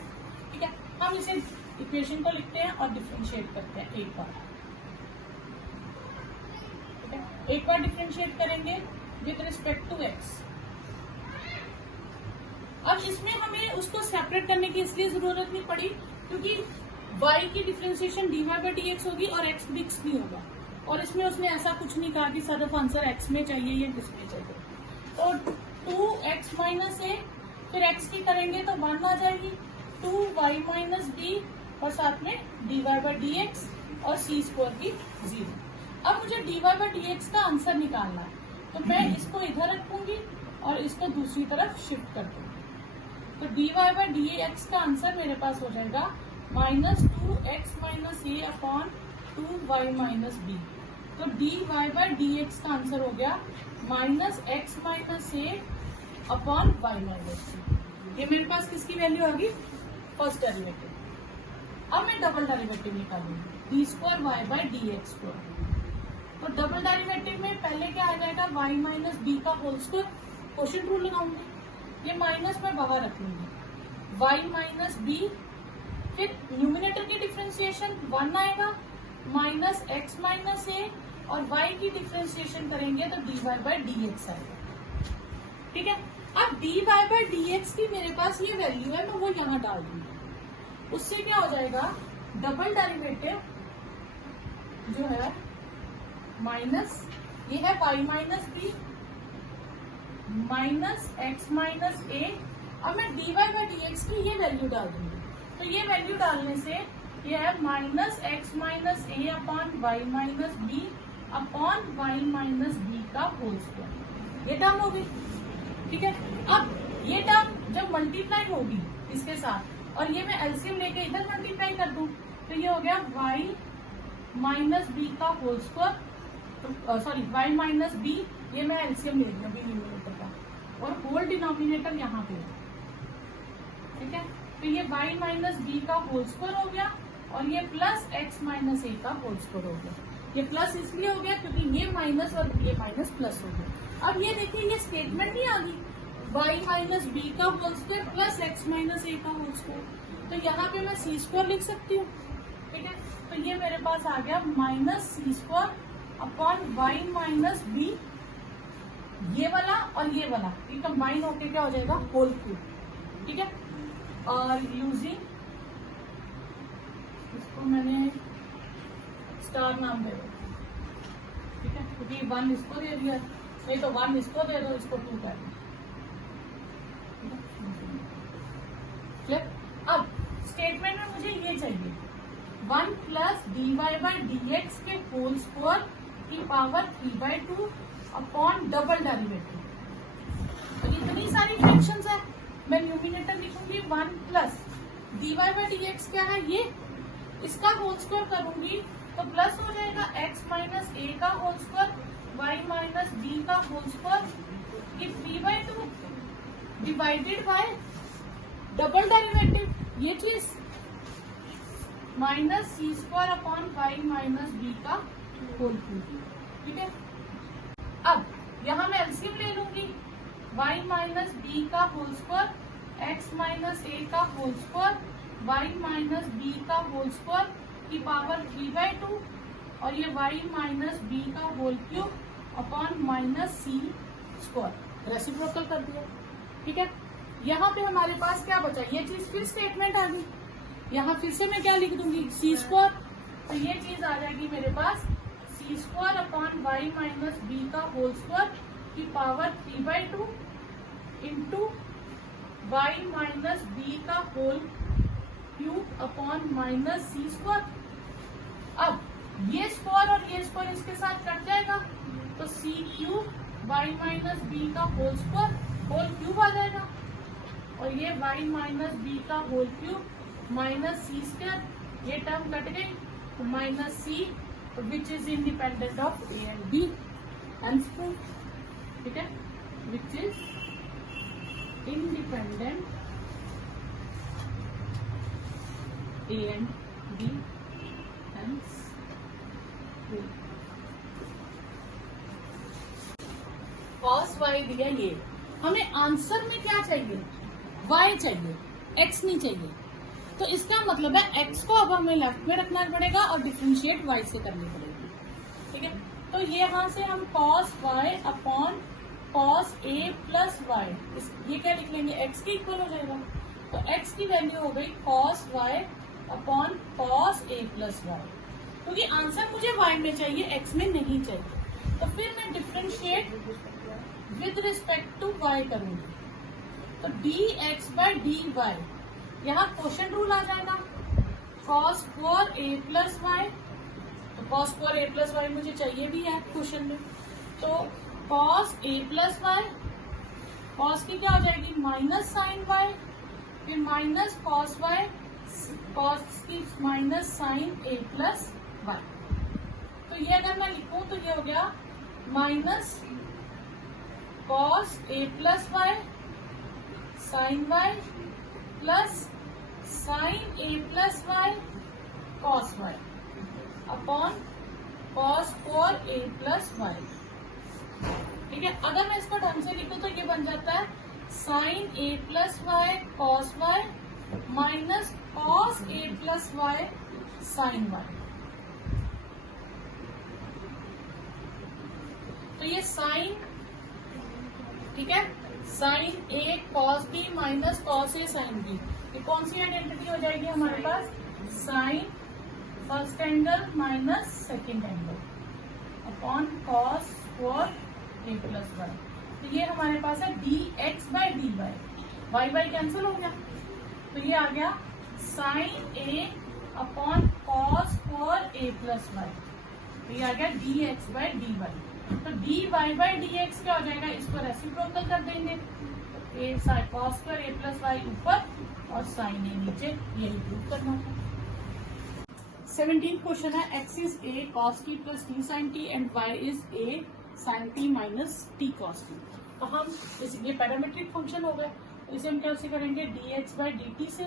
ठीक है। हम इसे इक्वेशन को लिखते हैं और डिफरेंशिएट करते हैं एक बार, ठीक है। एक बार डिफरेंशिएट करेंगे विद रिस्पेक्ट टू x। अब इसमें हमें उसको सेपरेट करने की इसलिए जरूरत नहीं पड़ी क्योंकि y की differentiation dy by D x होगी और x मिक्स नहीं होगा, और इसमें उसने ऐसा कुछ नहीं कहा कि सिर्फ आंसर x में चाहिए या किसमें चाहिए। तो 2x माइनस ए, फिर x की करेंगे तो 1 आ जाएगी, 2y माइनस बी और साथ में dy बाई डी एक्स और सी स्क्वायर की 0। अब मुझे dy बाई डी एक्स का आंसर निकालना है, तो मैं इसको इधर रखूंगी और इसको दूसरी तरफ शिफ्ट कर दूंगी। तो dy बाई डी एक्स का आंसर मेरे पास हो जाएगा minus 2x minus A upon 2y minus B. तो dy बाई डी एक्स का आंसर हो गया minus X minus A upon y minus B. ये मेरे पास किसकी वैल्यू आ गई? First derivative. अब मैं डबल डेरिवेटिव निकालूंगी, D square Y by D X square. तो डबल डेरिवेटिव में पहले क्या आ जाएगा, y माइनस बी का होल स्क्वायर, क्वोशिएंट रूल लगाऊंगी, ये माइनस में बाहर रख लूंगी, y माइनस बी, फिर न्यूमिनेटर की डिफरेंशिएशन 1 आएगा माइनस एक्स माइनस ए, और y की डिफरेंशिएशन करेंगे तो dy बाई डी एक्स आएगा, ठीक है। अब dy बाई डी एक्स की मेरे पास ये वैल्यू है, मैं वो यहाँ डाल दूंगी। उससे क्या हो जाएगा, डबल डेरिवेटिव जो है माइनस, ये है y minus B minus X minus A. अब मैं dy बाई डी एक्स की ये वैल्यू डाल दूंगी, तो ये वैल्यू डालने से ये है minus X minus A upon Y minus B upon Y minus B का होल स्क्वायर। ये टर्म होगी, ठीक है। अब ये टर्म जब मल्टीप्लाई होगी इसके साथ और ये मैं एलसीएम लेके इधर मल्टीप्लाई कर दूं, तो ये हो गया वाई माइनस बी का whole square, sorry Y minus B, ये मैं एलसीएम ले रही हूँ न्यूमिनेटर का, और होल डिनोमिनेटर यहाँ पे, ठीक है। तो ये y माइनस बी का होल स्क्वायर हो गया और ये प्लस x माइनस ए का होल स्क्वायर हो गया। ये प्लस इसलिए हो गया क्योंकि ये माइनस और ये माइनस प्लस हो गया। अब ये देखिए, ये स्टेटमेंट नहीं आ गई, y माइनस बी का whole square plus x minus ए का होल स्क्वायर, तो यहाँ पे मैं सी स्क्वायर लिख सकती हूँ, ठीक है। तो ये मेरे पास आ गया माइनस सी square upon y minus B, ये वाला और ये वाला ये कंबाइन होके क्या हो जाएगा, होल क्यूब, ठीक है। और यूजिंग, इसको मैंने स्टार नाम दे दो, ठीक है, क्योंकि 1 इसको दे दिया, नहीं तो 1 इसको दे दो, इसको 2 कर दो, ठीक है। अब स्टेटमेंट में मुझे ये चाहिए 1 plus D Y by D X के होल स्क्वायर की पावर 3/2 अपॉन डबल डेरिवेटिव। तो इतनी सारी फ्रैक्शंस है, मैं न्यूमिनेटर लिखूंगी 1 plus D Y by D x क्या है, ये इसका होल स्क्वायर करूंगी तो प्लस हो जाएगा x माइनस ए का whole square Y minus B का होल स्क्वायर, ये 3/2 डिवाइडेड बाय डबल डेरिवेटिव ये चीज माइनस सी square upon Y minus B का होल क्यूब, ठीक है। अब यहाँ मैं एलसीएम ले लूंगी, वाई माइनस बी का होल स्क्वायर एक्स माइनस ए का whole square Y minus B का होल स्क्वायर की पावर 3/2 और ये वाई माइनस बी का होल क्यूब अपॉन माइनस सी स्क्वायर, रेसिप्रोकल कर दिया, ठीक है। यहाँ पे हमारे पास क्या बचा, ये चीज फिर स्टेटमेंट आ गई, यहाँ फिर से मैं क्या लिख दूंगी सी स्क्वायर, तो ये चीज आ जाएगी मेरे पास c square upon Y minus B का होल स्क्वायर की power 3/2 into y minus B का होल क्यूब अपॉन माइनस सी स्क्वायर। अब ये स्क्वायर और ये स्क्वायर इसके साथ कट जाएगा, तो C cube Y minus B का होल स्क्वायर होल क्यूब आ जाएगा और ये वाई माइनस बी का होल क्यूब माइनस सी स्क्वायर, ये टर्म कट गई तो minus C which is independent of A and B, answer, ठीक है, which is independent A and B, cos Y दिया, ये हमें आंसर में क्या चाहिए, वाई चाहिए, एक्स नहीं चाहिए, तो इसका मतलब है एक्स को अब हमें लेफ्ट में रखना पड़ेगा और डिफरेंशिएट वाई से करनी पड़ेगी, ठीक है। तो ये यहाँ से हम कॉस वाई अपॉन कॉस ए प्लस वाई, ये क्या लिख लेंगे, एक्स के इक्वल हो जाएगा, तो एक्स की वैल्यू हो गई कॉस वाई अपॉन कॉस ए प्लस वाई, क्योंकि आंसर मुझे वाई में चाहिए, एक्स में नहीं चाहिए, तो फिर मैं differentiate with respect to Y करूंगी, तो D x by D Y, यहाँ क्वोशंट रूल आ जाएगा, कॉस स्क्वायर ए प्लस वाई, तो कॉस स्क्वायर ए प्लस वाई मुझे चाहिए भी है क्वेश्चन में, तो कॉस ए प्लस वाई, कॉस की क्या हो जाएगी माइनस साइन वाई, फिर माइनस कॉस वाई, कॉस की minus sine a plus Y, तो ये अगर मैं लिखूं तो ये हो गया minus cos A plus y sine y plus sine a plus Y cos Y upon cos square A plus Y, ठीक है। अगर मैं इसको ढंग से लिखूं तो ये बन जाता है sine a plus Y cos y minus cos A plus y sine y, तो ये साइन, ठीक है, sine A cos b minus cos a sine b, ये कौन सी आइडेंटिटी हो जाएगी हमारे पास, sine first angle minus second angle upon cos square ए प्लस वाई, तो ये हमारे पास है d x by D y, y y cancel हो गया, तो ये आ गया sign a upon cos square A plus Y, तो ये आ गया d x by D y, तो d Y by D x क्या हो जाएगा, इसको रेसिप्रोकल कर देंगे, a sine cos square A plus y ऊपर और साइन ए नीचे, यही प्रूव करना था। 17 क्वेश्चन है, X is A cos T plus T sine T and Y is A sine T minus T cos T, तो हम ये पैरामीट्रिक फंक्शन हो गए, तो इसे हम कैसे करेंगे, D x by D T से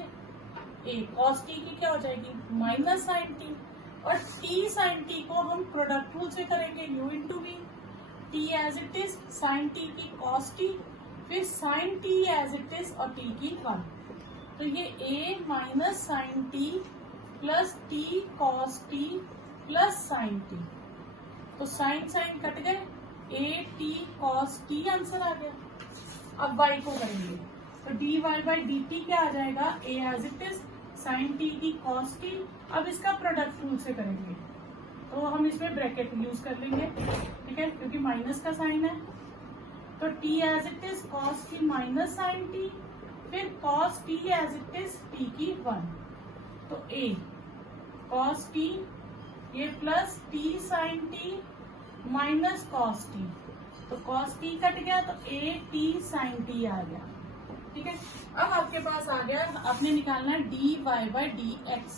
ए कॉस टी की क्या हो जाएगी माइनस साइन टी, और टी साइन टी को हम प्रोडक्ट रूल से करेंगे u into V, T as it is sine T की कॉस टी, फिर sine T as it is और टी की 1, तो ये a minus sine T plus T cos T plus sine T, तो साइन साइन कट गए, ए t cos t answer आ गया। अब y को करेंगे, तो d Y by D t क्या आ जाएगा, a as it is sine T की कॉस टी, अब इसका प्रोडक्ट रूल से करेंगे, तो हम इसमें ब्रैकेट यूज कर लेंगे, ठीक है, क्योंकि माइनस का साइन है, तो t as it is cos की माइनस साइन टी, फिर cos t as it is t की 1, तो ए कॉस टी, ये plus T sine T minus cos T, तो कॉस टी कट गया, तो ए टी साइन टी आ गया, ठीक है। अब आपके पास आ गया, आपने निकालना है d Y by D x,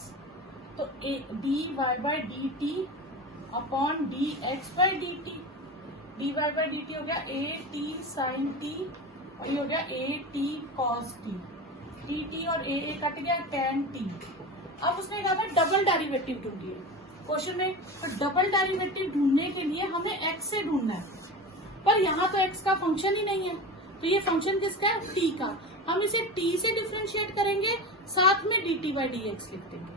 तो d Y by D t upon d x by D t, d Y by D t हो गया ए टी साइन टी, और ये हो गया ए t cos T, T T और ए कट गया टेन टी। अब उसने कहा था डबल डेरिवेटिव ढूंढिए क्वेश्चन में, तो डबल डेरिवेटिव ढूंढने के लिए हमें एक्स से ढूंढना है, पर यहाँ तो एक्स का फंक्शन ही नहीं है, तो ये फंक्शन किसका है, टी का। हम इसे टी से डिफ्रेंशिएट करेंगे, साथ में d t by D x लिख देंगे,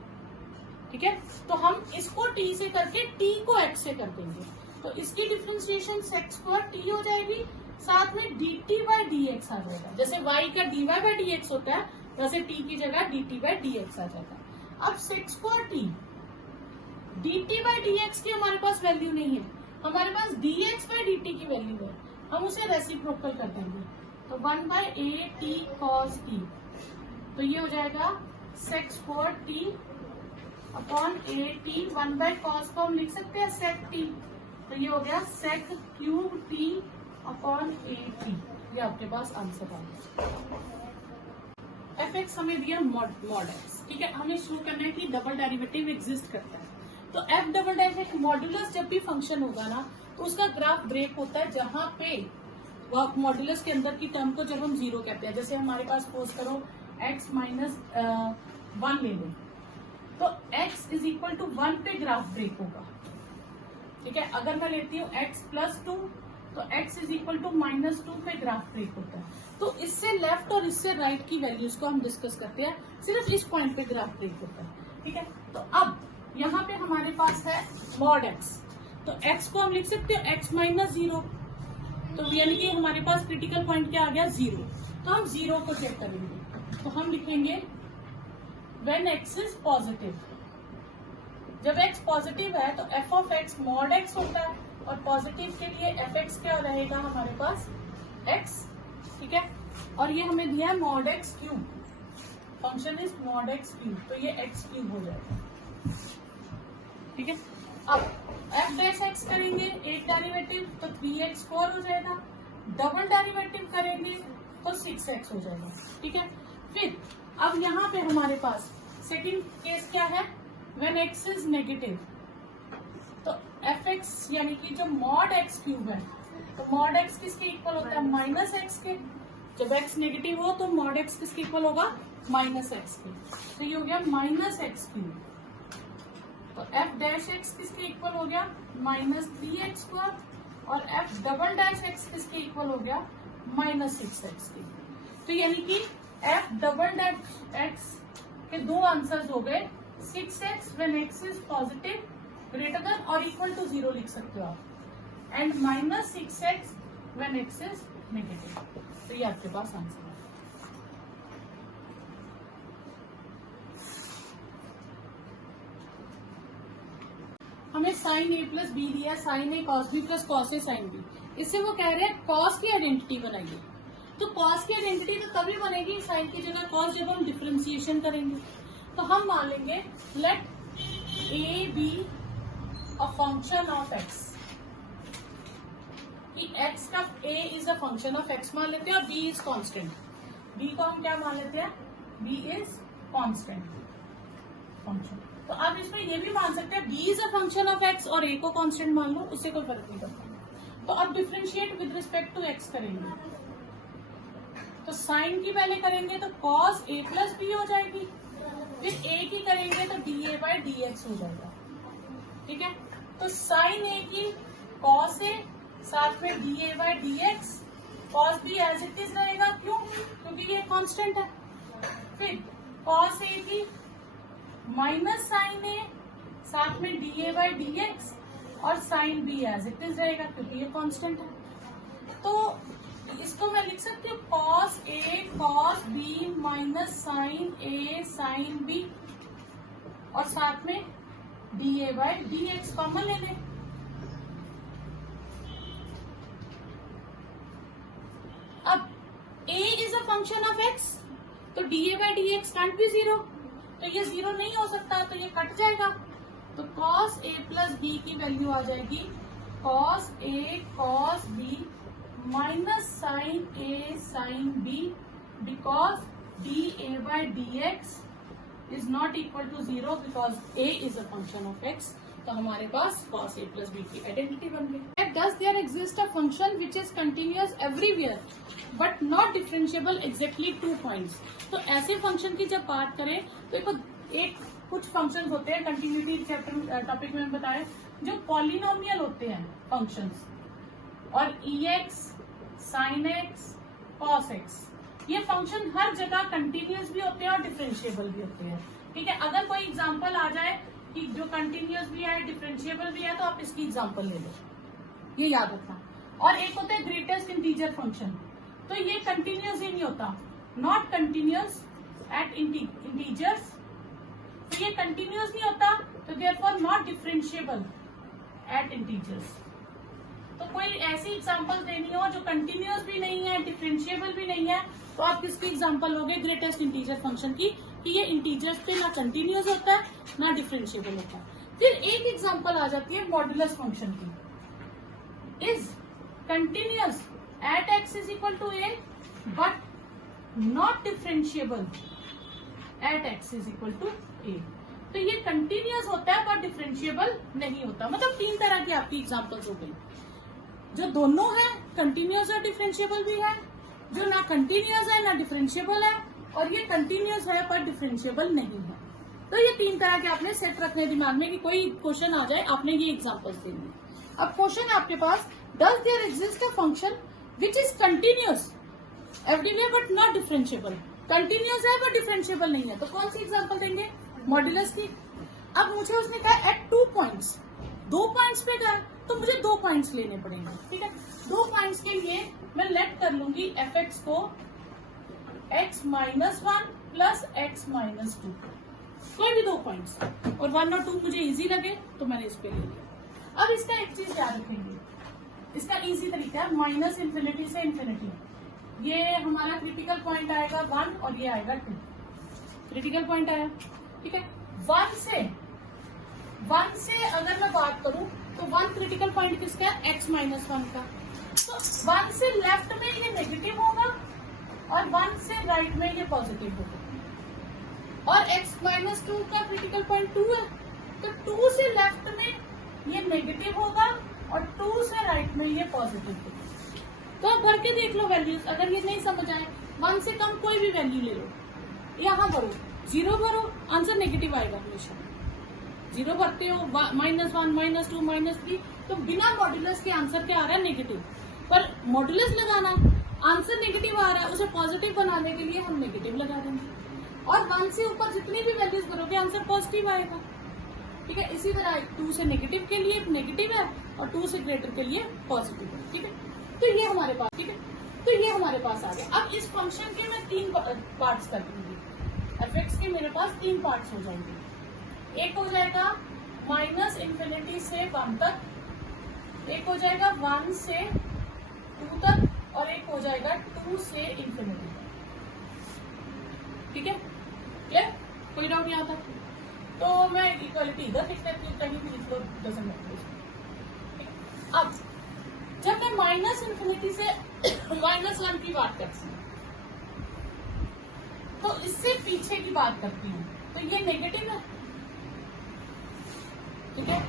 ठीक है। तो हम इसको टी से करके टी को एक्स से कर देंगे, तो इसकी डिफ्रेंशिएशन सेक्स स्क्वायर टी हो जाएगी, साथ में d t by D x आ जाएगा। जैसे वाई का d Y by D x होता है, वैसे टी की जगह d t by D x आ जाएगा। अब sec square t, d t by D x की हमारे पास वैल्यू नहीं है, हमारे पास d x by D t की वैल्यू है, हम उसे रेसिप्रोकल कर देंगे, तो 1 by a t cos T, तो ये हो जाएगा sex square T upon a T, 1 by cos को हम लिख सकते हैं सेक टी, तो ये हो गया sec cube t upon a t. ये आपके पास आंसर आ गया। एफ एक्स हमें दिया मॉड एक्स, ठीक है। हमें शो करना है कि डबल डेरिवेटिव एग्जिस्ट करता है, तो एफ डबल डेरिवेटिव मॉड्यूलस जब भी फंक्शन होगा ना, तो उसका ग्राफ ब्रेक होता है जहां पे मॉड्यूलस के अंदर की टर्म को जब हम जीरो कहते हैं। जैसे हमारे पास सपोज करो x माइनस 1 ले लें, तो x इज इक्वल टू 1 पे ग्राफ ब्रेक होगा, ठीक है। अगर मैं लेती हूँ x प्लस 2, तो x इज इक्वल टू -2 पे ग्राफ ब्रेक होता है। तो इससे लेफ्ट और इससे राइट की वैल्यूज को हम डिस्कस करते हैं, सिर्फ इस पॉइंट पे ग्राफ ब्रेक होता है, ठीक है। तो अब यहाँ पे हमारे पास है मॉड x, तो x को हम लिख सकते हो x माइनस 0, तो यानी कि हमारे पास क्रिटिकल पॉइंट क्या आ गया 0, तो हम 0 को चेक करेंगे, तो हम लिखेंगे व्हेन x इज पॉजिटिव। जब x पॉजिटिव है तो f of x mod x होता है, और पॉजिटिव के लिए एफ एक्स क्या रहेगा हमारे पास x, ठीक है। और ये हमें दिया है mod x cube, function is mod x cube, तो ये x क्यूब हो जाएगा, ठीक है। अब f डैश x करेंगे एक डेरिवेटिव, तो 3x 4 हो जाएगा, डबल डेरिवेटिव करेंगे तो 6x हो जाएगा, ठीक है। फिर अब यहाँ पे हमारे पास सेकंड केस क्या है, व्हेन x इज नेगेटिव, तो एफ एक्स यानी कि जो मॉड एक्स क्यूब है, तो मॉड एक्स किसके इक्वल होता है माइनस एक्स के, जब x नेगेटिव हो तो मॉड एक्स किसके इक्वल होगा माइनस एक्स के, तो ये हो गया माइनस एक्स क्यूब। तो एफ डैश एक्स किसके इक्वल हो गया -3x स्क्वायर, और एफ डबल डैश एक्स किसके इक्वल हो गया -6x के। तो यानी कि एफ डबल डैश एक्स के दो आंसर्स हो गए, 6x when x is positive greater than और इक्वल टू 0 लिख सकते हो आप, and -6x when x is negative. तो ये आपके पास आंसर है। हमें साइन a प्लस बी दिया, sine a cos b plus cos a sine b, इससे वो कह रहे हैं कॉस की आइडेंटिटी बनाइए। तो कॉस की आइडेंटिटी तो तभी बनेगी साइन की जगह कॉस जब हम डिफरेंशिएशन करेंगे। तो हम मान लेंगे let a b a function of x, कि x का a is a function of x मान लेते हैं, और b इज कांस्टेंट। b को हम क्या मान लेते हैं, b इज कांस्टेंट फंक्शन। तो आप इसमें ये भी मान सकते हैं b is a function of x और a को कांस्टेंट मान लो, उससे कोई फर्क नहीं पड़ता। तो अब differentiate with respect to x करेंगे, तो साइन की पहले करेंगे तो cos a प्लस b हो जाएगी, फिर a की करेंगे तो dA बाई dx हो जाएगा, ठीक है। तो साइन a की cos a साथ में dA by dx, cos b as it is रहेगा, क्यों, क्योंकि ये कांस्टेंट है। फिर cos a की माइनस साइन a साथ में dA बाई dx, और साइन b एज इट इज रहेगा क्योंकि ये कांस्टेंट है। तो इसको मैं लिख सकती हूँ cos a cos b minus sine a sine b, और साथ में dA बाई dx कॉमन ले लें। अब a is a function of x, तो dA by dx cantt B 0, तो ये 0 नहीं हो सकता, तो ये कट जाएगा। तो cos a प्लस b की वैल्यू आ जाएगी cos a cos b minus sine a sine b, because dA by dx is not equal to 0 because a is a function of x, तो हमारे पास cos a प्लस बी की identity बन गई। Does there exist a function which is continuous everywhere but not differentiable exactly 2 points. तो ऐसे function की जब बात करें तो एक कुछ फंक्शन होते हैं, कंटिन्यूटी चैप्टर टॉपिक में बताया, जो पॉलिनोमियल होते हैं फंक्शंस, और ex, sin x, cos x, ये फंक्शन हर जगह कंटिन्यूअस भी होते हैं और डिफरेंशिएबल भी होते हैं। ठीक है, अगर कोई एग्जांपल आ जाए कि जो कंटिन्यूअस भी है डिफरेंशिएबल भी है तो आप इसकी एग्जांपल ले लो, ये याद रखना। और एक होता है ग्रेटेस्ट इंटीजर फंक्शन, तो ये कंटिन्यूअस ही नहीं होता, नॉट कंटिन्यूअस एट इंटीजर्स, तो ये कंटिन्यूअस नहीं होता, तो therefore not differentiable eight integers. तो कोई ऐसी एग्जांपल देनी हो जो कंटिन्यूअस भी नहीं है, डिफरेंशिएबल भी नहीं है, तो आप किसकी एग्जांपल लोगे? ग्रेटेस्ट इंटीजर फंक्शन की, कि ये इंटीजर्स पे ना कंटिन्यूअस होता है ना डिफरेंशिएबल होता है। फिर एक एग्जांपल आ जाती है मॉडुलस फंक्शन की, is continuous at x is equal to a but not differentiable at x is equal to a. तो ये कंटिन्यूअस होता है पर डिफरेंशिएबल नहीं होता। मतलब 3 तरह की आपकी एग्जांपल्स हो गई, जो दोनों है, कंटिन्यूअस और डिफरेंशिएबल भी है, जो ना कंटिन्यूअस है ना डिफरेंशिएबल है, और ये कंटिन्यूअस है पर डिफरेंशिएबल नहीं है। तो ये 3 तरह के आपने सेट रखने दिमाग में कि कोई क्वेश्चन आ जाए आपने ये एग्जांपल्स देनी। अब क्वेश्चन है आपके पास, does there exist a function which is continuous everywhere but not differentiable. Continuous है पर डिफरेंशिएबल नहीं है, तो कौन सी एग्जांपल देंगे? मॉड्यूलस की। अब मुझे उसने कहा एट 2 पॉइंट्स, 2 पॉइंट्स पे कहा, तो मुझे 2 पॉइंट्स लेने पड़ेंगे। ठीक है, 2 पॉइंट्स के लिए मैं लेट कर लूंगी एफ एक्स को x minus 1 plus x minus 2, कोई भी 2 पॉइंट्स, और 1 और 2 मुझे इजी लगे तो मैंने इस पे ले लिया। अब इसका एक चीज याद रखेंगे, इसका इजी तरीका है माइनस इन्फिनिटी से इन्फिनिटी। ये हमारा क्रिटिकल पॉइंट आएगा 1 और ये आएगा 2, क्रिटिकल पॉइंट आया। ठीक है, 1 से अगर मैं बात करूं तो 1 क्रिटिकल पॉइंट किसका है? x माइनस 1 का। तो 1 से लेफ्ट में ये नेगेटिव होगा और 1 से राइट में ये पॉजिटिव होगा, और x माइनस 2 का क्रिटिकल पॉइंट 2 है, तो 2 से लेफ्ट में ये नेगेटिव होगा और 2 से राइट में ये पॉजिटिव होगा। तो आप भर के देख लो वैल्यूज, अगर ये नहीं समझ आए 1 से कम कोई भी वैल्यू ले लो, यहाँ भरो, 0 भरो, आंसर नेगेटिव आएगा हमेशा। 0 भरते हो, -1, -2, -3, तो बिना मॉड्यूलस के आंसर क्या आ रहा है? नेगेटिव। पर मॉड्यूलस लगाना, आंसर नेगेटिव आ रहा है, उसे पॉजिटिव बनाने के लिए हम नेगेटिव लगा देंगे, और 1 से ऊपर जितनी भी वैल्यूज करोगे आंसर पॉजिटिव आएगा। ठीक है, इसी तरह 2 से नेगेटिव के लिए नेगेटिव है और 2 से ग्रेटर के लिए पॉजिटिव है। ठीक है, तो ये हमारे पास, ठीक है, तो ये हमारे पास आ गया। अब इस फंक्शन के मैं 3 पार्ट्स कर दूंगी, एफ एक्स के मेरे पास 3 पार्ट्स हो जाएंगे। एक हो जाएगा माइनस इन्फिनिटी से 1 तक, एक हो जाएगा 1 से 2 तक, और एक हो जाएगा 2 से इन्फिनिटी तक। ठीक है, क्लियर? कोई डाउट यहाँ तक? तो मैं इक्वालिटी इधर लिख देती हूँ, कहीं भी लिख लो, डजंट मैटर। अब जब मैं माइनस इन्फिनिटी से -1 की बात करती हूँ, तो इससे पीछे की बात करती हूँ, तो ये नेगेटिव है। ठीक है,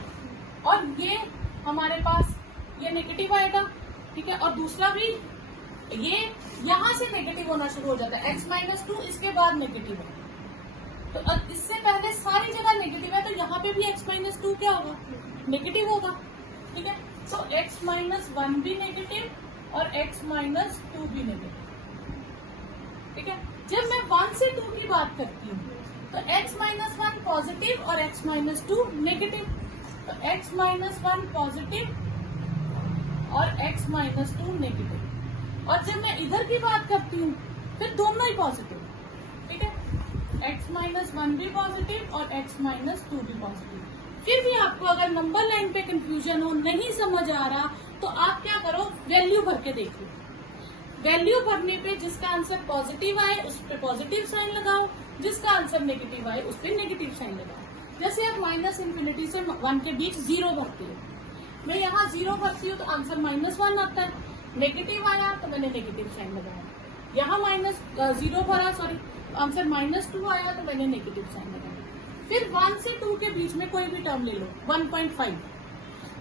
और ये हमारे पास ये नेगेटिव आएगा। ठीक है, और दूसरा भी ये यहां से नेगेटिव होना शुरू हो जाता है, x माइनस 2 इसके बाद नेगेटिव है, तो इससे पहले सारी जगह नेगेटिव है, तो यहाँ पे भी x माइनस 2 क्या होगा? नेगेटिव होगा। ठीक है, तो x माइनस 1 भी नेगेटिव और x माइनस 2 भी नेगेटिव। ठीक है, जब मैं 1 से 2 की बात करती हूँ तो x माइनस 1 पॉजिटिव और x माइनस 2 नेगेटिव, तो x माइनस 1 पॉजिटिव और x माइनस 2 नेगेटिव। और जब मैं इधर की बात करती हूँ फिर दोनों ही पॉजिटिव। ठीक है, x माइनस 1 भी पॉजिटिव और x माइनस 2 भी पॉजिटिव। फिर भी आपको अगर नंबर लाइन पे कंफ्यूजन हो, नहीं समझ आ रहा, तो आप क्या करो, वैल्यू भर के देखो। वैल्यू भरने पे जिसका आंसर पॉजिटिव आए उस पर पॉजिटिव साइन लगाओ, जिसका आंसर नेगेटिव आए उस पर नेगेटिव साइन लगाओ। जैसे आप माइनस इन्फिनिटी से 1 के बीच 0 भरती हो, मैं यहाँ 0 भरती हूँ तो आंसर -1 आता है, नेगेटिव आया तो मैंने नेगेटिव साइन लगाया। यहाँ -0 भरा, सॉरी आंसर -2 आया तो मैंने नेगेटिव साइन लगाया। फिर 1 से 2 के बीच में कोई भी टर्म ले लो, 1.5।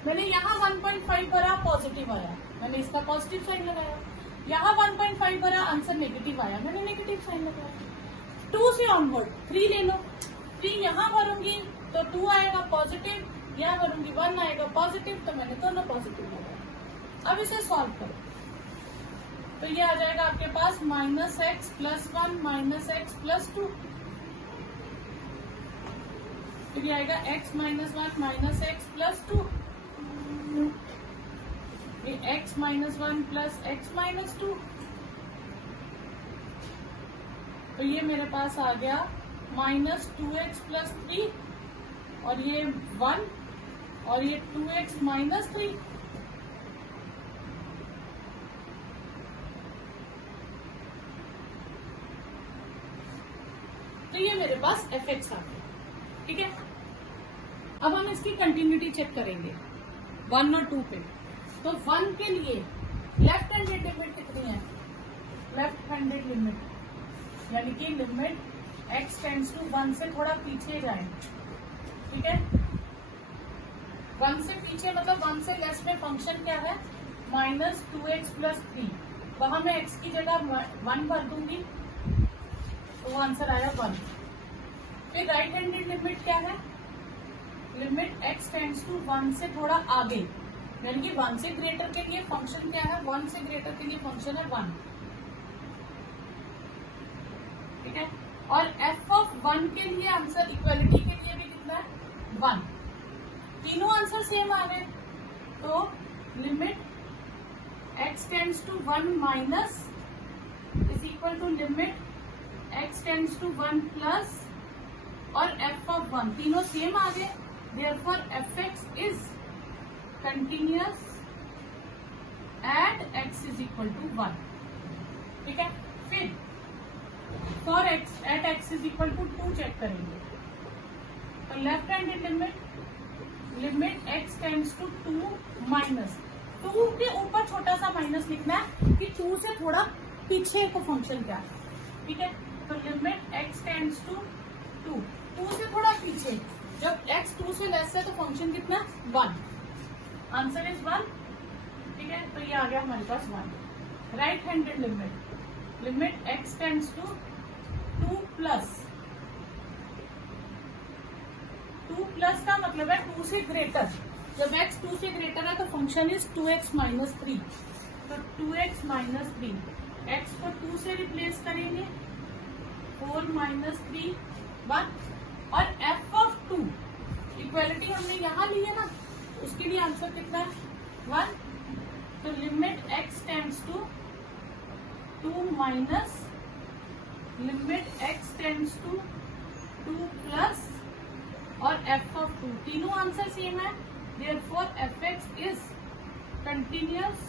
मैंने यहाँ 1.5 भरा, पॉजिटिव आया, मैंने इसका पॉजिटिव साइन लगाया। यहाँ 1.5 भरा, आंसर नेगेटिव आया, मैंने नेगेटिव साइन लगाया। 2 से ऑनवर्ड 3 ले लो, 3 यहाँ भरूंगी तो 2 आएगा पॉजिटिव, यहाँ भरूंगी 1 आएगा पॉजिटिव, तो मैंने दोनों पॉजिटिव लगाया। अब इसे सॉल्व करो तो ये आ जाएगा आपके पास -x + 1 -x + 2। फिर ये आएगा x - 1 -x + 2, ये x - 1 + x - 2। तो ये मेरे पास आ गया -2x + 3, और ये 1, और ये 2x - 3। तो ये मेरे पास fx आ गया। ठीक है, अब हम इसकी कंटिन्यूटी चेक करेंगे 1 और 2 पे। तो 1 के लिए लेफ्ट हैंडेड लिमिट कितनी है? लेफ्ट हैंडेड लिमिट यानी कि लिमिट x टेंड्स टू 1 से थोड़ा पीछे जाए। ठीक है, 1 से पीछे मतलब 1 से लेस में फंक्शन क्या है? -2x + 3। वहां मैं x की जगह 1 भर दूंगी तो वो आंसर आया 1। फिर राइट हैंडेड लिमिट क्या है? लिमिट x टेंड्स टू 1 से थोड़ा आगे, यानी कि 1 से ग्रेटर के लिए फंक्शन क्या है? 1 से ग्रेटर के लिए फंक्शन है 1। ठीक है, और f(1) के लिए आंसर इक्वलिटी के लिए भी कितना है? 1। तीनों आंसर सेम आ गए। तो limit x tends to 1 minus is equal to limit x tends to 1 plus और f(1) तीनों सेम आ गए। Therefore, fx is continuous at x is equal to 1। ठीक है, फिर for x at x is equal to 2 check करेंगे। तो left handed limit x tends to 2 minus 2 के ऊपर छोटा सा माइनस लिखना है कि 2 से थोड़ा पीछे को फंक्शन क्या है। ठीक है, तो लिमिट x टेंड्स टू 2 से थोड़ा पीछे, जब x 2 से लेस है तो फंक्शन कितना? 1। Answer is 1। ठीक है, तो ये आ गया हमारे पास 1। Right handed limit x tends to 2 plus का मतलब है 2 से ग्रेटर। जब x 2 से ग्रेटर है तो फंक्शन इज 2x - 3। तो 2x - 3 x को 2 से रिप्लेस करेंगे, 4 - 3 1, और f(2) इक्वलिटी हमने यहाँ ली है ना, उसके लिए आंसर कितना है? 1। तो limit x tends to 2 minus limit x tends to 2 plus और f(2) तीनों आंसर सेम है। Therefore, fx is continuous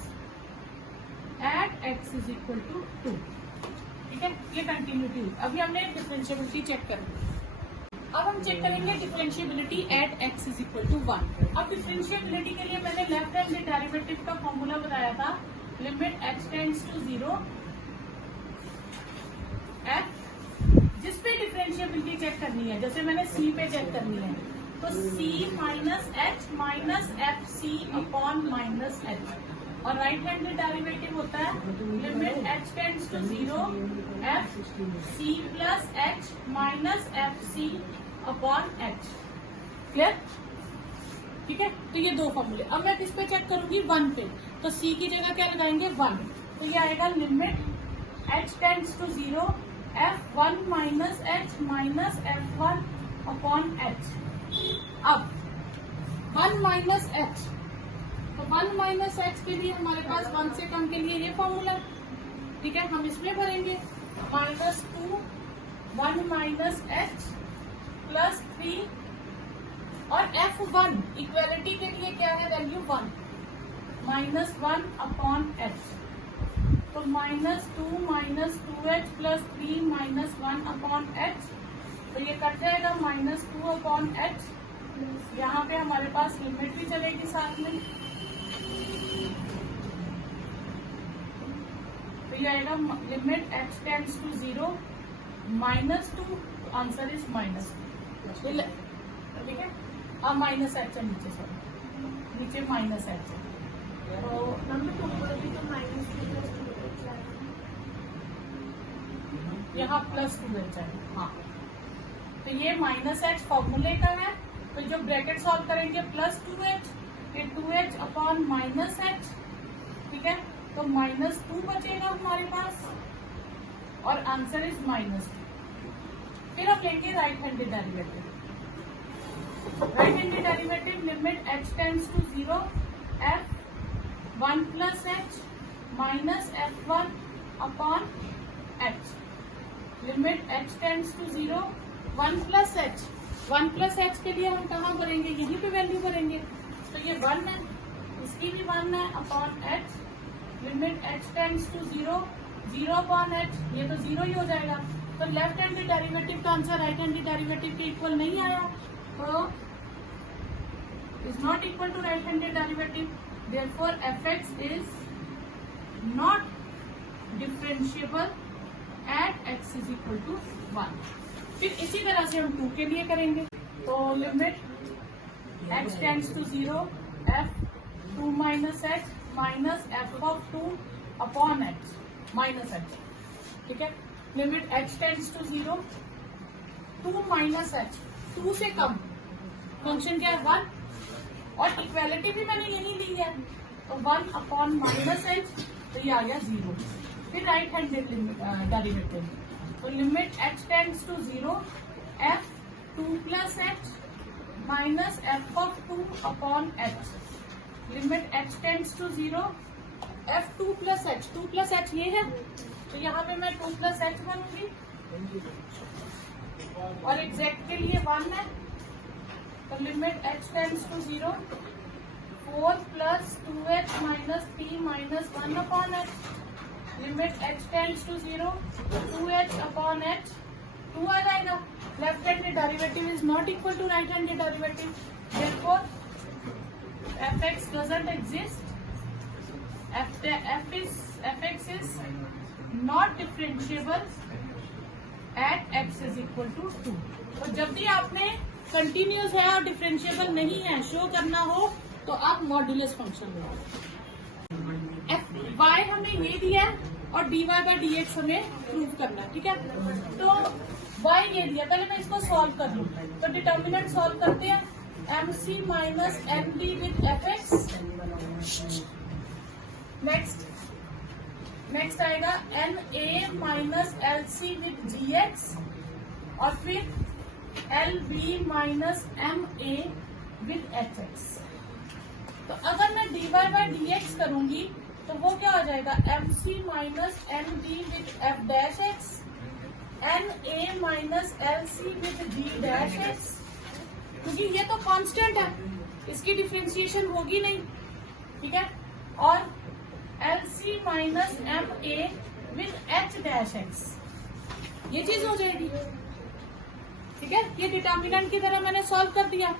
at x is equal to 2। ठीक है, ये कंटिन्यूटी हुई। अभी हमने डिफरेंशिएबिलिटी चेक कर ली। अब हम चेक करेंगे differentiability at x is equal to 1। अब डिफरेंशिएबिलिटी के लिए मैंने लेफ्ट हैंड डेरिवेटिव का फॉर्मूला बताया था, limit x tends to 0 f। जिस पे डिफरेंशिएबिलिटी चेक करनी है, जैसे मैंने c पे चेक करनी है, तो c minus h minus f c upon minus h, और राइट हैंडेड डेरिवेटिव होता है limit h tends to 0 f c plus h minus f c upon h। Clear? ठीक है, तो ये दो फॉर्मूले। अब मैं किस पे चेक करूंगी? 1 पे। तो c की जगह क्या लगाएंगे? 1। तो ये आएगा limit h tends to 0 f(1) minus h minus f(1) upon h। अब 1 माइनस h, तो 1 माइनस h के लिए हमारे पास 1 से कम के लिए ये फॉर्मूला। ठीक है, हम इसमें भरेंगे -2 1 माइनस h प्लस 3, और f(1) इक्वेलिटी के लिए क्या है? Value 1 -1 upon h। तो -2 minus 2h plus 3 -1 upon h। तो ये कट जाएगा -2 अपॉन h। यहाँ पे हमारे पास लिमिट भी चलेगी साथ में, तो ये आएगा limit h tends to 0 -2, answer is -2। ठीक है। अब माइनस एच है नीचे, सॉरी नीचे माइनस एच है, तो यहाँ प्लस 2h है। हाँ, तो ये माइनस एच फॉर्मूले का है, तो जो ब्रैकेट सॉल्व करेंगे प्लस 2h, फिर 2h अपॉन माइनस एच, ठीक है, तो माइनस 2 बचेगा हमारे पास और आंसर इज माइनस 2। फिर हम लेंगे right handed derivative. Right handed derivative limit h tends to 0 f 1 plus h minus f1 upon h। Limit h tends to 0 1 plus h, 1 plus h के लिए हम कहाँ भरेंगे, यहीं पे वैल्यू भरेंगे, तो ये 1 है, इसकी भी 1 है upon h। Limit h tends to 0 0 upon h, ये तो 0 ही हो जाएगा, तो लेफ्ट हैंडेड डेरिवेटिव का आंसर राइट हैंडेड डेरिवेटिव के इक्वल नहीं आया, तो is not equal to right handed derivative, therefore fx is not differentiable at x is equal to 1। फिर इसी तरह से हम 2 के लिए करेंगे, तो limit h tends to 0 f 2 minus h minus f of 2 upon h minus h, ठीक है। Limit h tends to 0 2 minus h, 2 से कम, फंक्शन क्या है 1, और इक्वेलिटी भी मैंने यही ली है, तो 1 अपॉन माइनस h, तो ये आ गया 0। फिर राइट हैंडेड डेरिवेटिव, तो limit h tends to 0 f 2 plus h minus f of 2 upon h। Limit h tends to 0 f 2 plus h ये है, तो यहाँ पे मैं 2 प्लस h बनूंगी, और एग्जैक्ट के लिए 1 है, तो limit h tends to 0 4 plus 2h minus 3 minus 1 upon h। Limit h tends to 0 2h upon h, 2 आ जाएगा। Left handed derivative is not equal to right handed derivative, therefore fx doesn't exist, fx is not differentiable at x is equal to 2। तो जब भी आपने continuous है और differentiable नहीं है शो करना हो, तो आप मॉड्यूलस फंक्शन लगाओ। y हमें ये दिया है और dy बाई dx हमें प्रूव करना है, ठीक है। तो y ये दिया, पहले मैं इसको सॉल्व कर लूँ, तो डिटर्मिनेंट सॉल्व करते हैं, mc minus md with fx। Next आएगा na minus lc with gx, और फिर lb minus ma with hx। तो अगर मैं dy बाई dx करूंगी तो वो क्या हो जाएगा, mc minus md with f dash x, na minus lc with g dash x, क्योंकि ये तो कांस्टेंट है, इसकी डिफरेंशिएशन होगी नहीं, ठीक है, और lc minus ma with h dash x, ये चीज हो जाएगी, ठीक है। ये डिटर्मिनेंट की तरह मैंने सॉल्व कर दिया।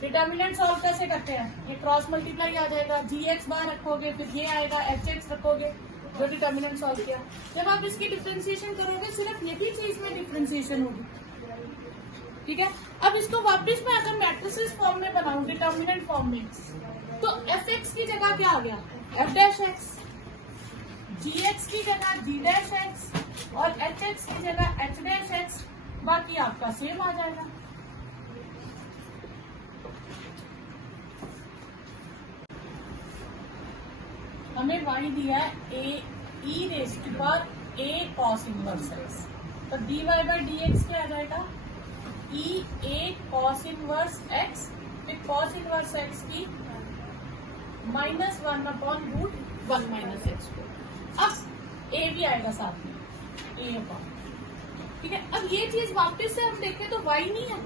डिटर्मिनेंट सॉल्व कैसे करते हैं, ये क्रॉस मल्टीप्लाई आ जाएगा, gx बार रखोगे, फिर ये आएगा hx रखोगे, जो डिटर्मिनेंट सॉल्व किया। जब आप इसकी डिफरेंशिएशन करोगे सिर्फ यही चीज में डिफरेंशिएशन होगी, ठीक है। अब इसको वापस मैं अगर मैट्रिसेस फॉर्म में बनाऊं, डिटर्मिनेंट फॉर्म में, तो fx की जगह क्या आ गया, f डैश x, gx की जगह g डैश x, और hx की जगह h डैश x, बाकी आपका सेम आ जाएगा। हमें y दिया है e raise to power a cos inverse x, तो dy बाई dx क्या आ जाएगा, e a cos inverse x, फिर cos इनवर्स x की -1 अपॉन रूट 1 माइनस x को, अब a भी आएगा साथ में, a अपॉन, ठीक है। अब ये चीज वापस से हम देखें तो y नहीं है,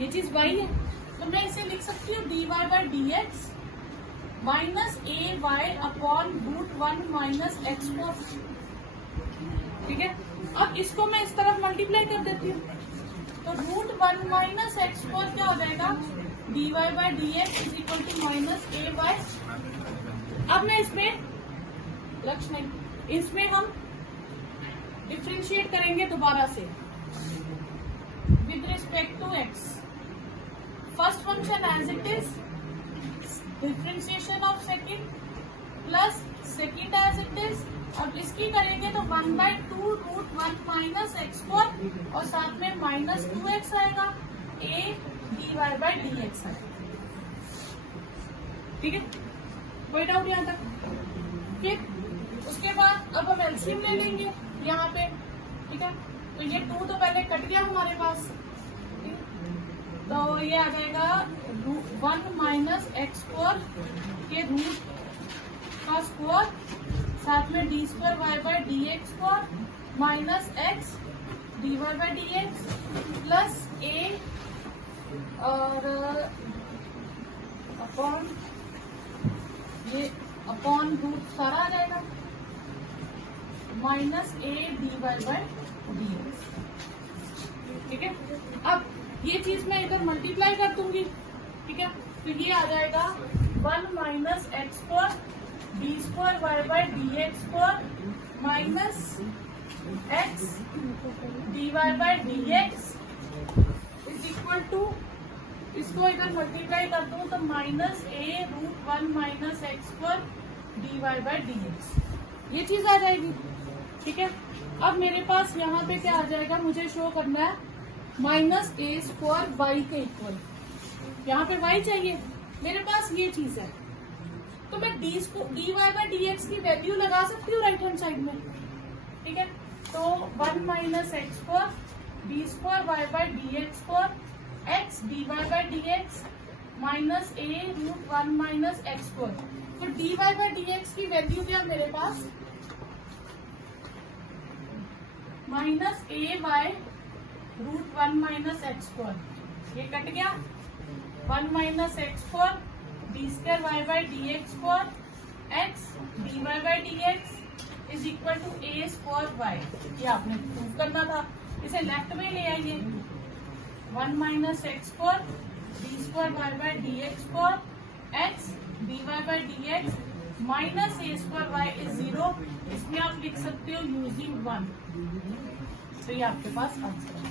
ये चीज y है, तो मैं इसे लिख सकती हूँ dy by dx minus a y upon root 1 minus x four, ठीक है। अब इसको मैं इस तरफ मल्टीप्लाई कर देती हूँ, तो रूट 1 माइनस एक्स फोर क्या हो जाएगा, dy by D x is equal to minus a y. अब मैं इसमें लक्ष्य नहीं, इसमें हम डिफ्रेंशिएट करेंगे दोबारा से, with respect to x. First function as it is, differentiation of second plus second as it is. अब इसकी करेंगे तो 1/2 √1 माइनस एक्स स्क्वायर और साथ में -2x आएगा, a dy/dx आएगा। ठीक है, कोई डाउट यहाँ तक? फिर उसके बाद अब हम एलसीएम ले लेंगे यहाँ पे। ठीक है, तो ये 2 तो पहले कट गया हमारे पास, तो ये आ जाएगा 1 माइनस एक्स स्क्वायर के रूट का स्क्वायर, साथ में d²y/dx square minus x dy/dx plus a और अपॉन ये अपॉन रूट सारा आ जाएगा माइनस a dy/dx। ठीक है, अब ये चीज मैं इधर मल्टीप्लाई कर दूंगी। ठीक है, तो ये आ जाएगा 1 minus x square d²y/dx square minus x dy/dx is equal to, इसको इधर मल्टीप्लाई कर दूं तो minus a √1 minus x square dy/dx, ये चीज आ जाएगी। ठीक है, अब मेरे पास यहाँ पे क्या आ जाएगा, मुझे शो करना है -a² y के इक्वल। यहाँ पे y चाहिए, मेरे पास ये चीज है, तो मैं dy/dx की वैल्यू लगा सकती हूँ राइट हैंड साइड में। ठीक है, तो 1 minus x square d²y/dx square x dy/dx minus a √1 minus x square. तो dy/dx की वैल्यू क्या मेरे पास, minus a/√1 minus x square, ये कट गया, 1 minus x square d²y/dx square x dy/dx is equal to a² y। ये आपने prove करना था, इसे लेफ्ट में ले आइए, 1 minus x square d²y/dx square x dy/dx minus a² y is 0। इसमें आप लिख सकते हो यूजिंग 1, तो ये आपके पास आंसर है।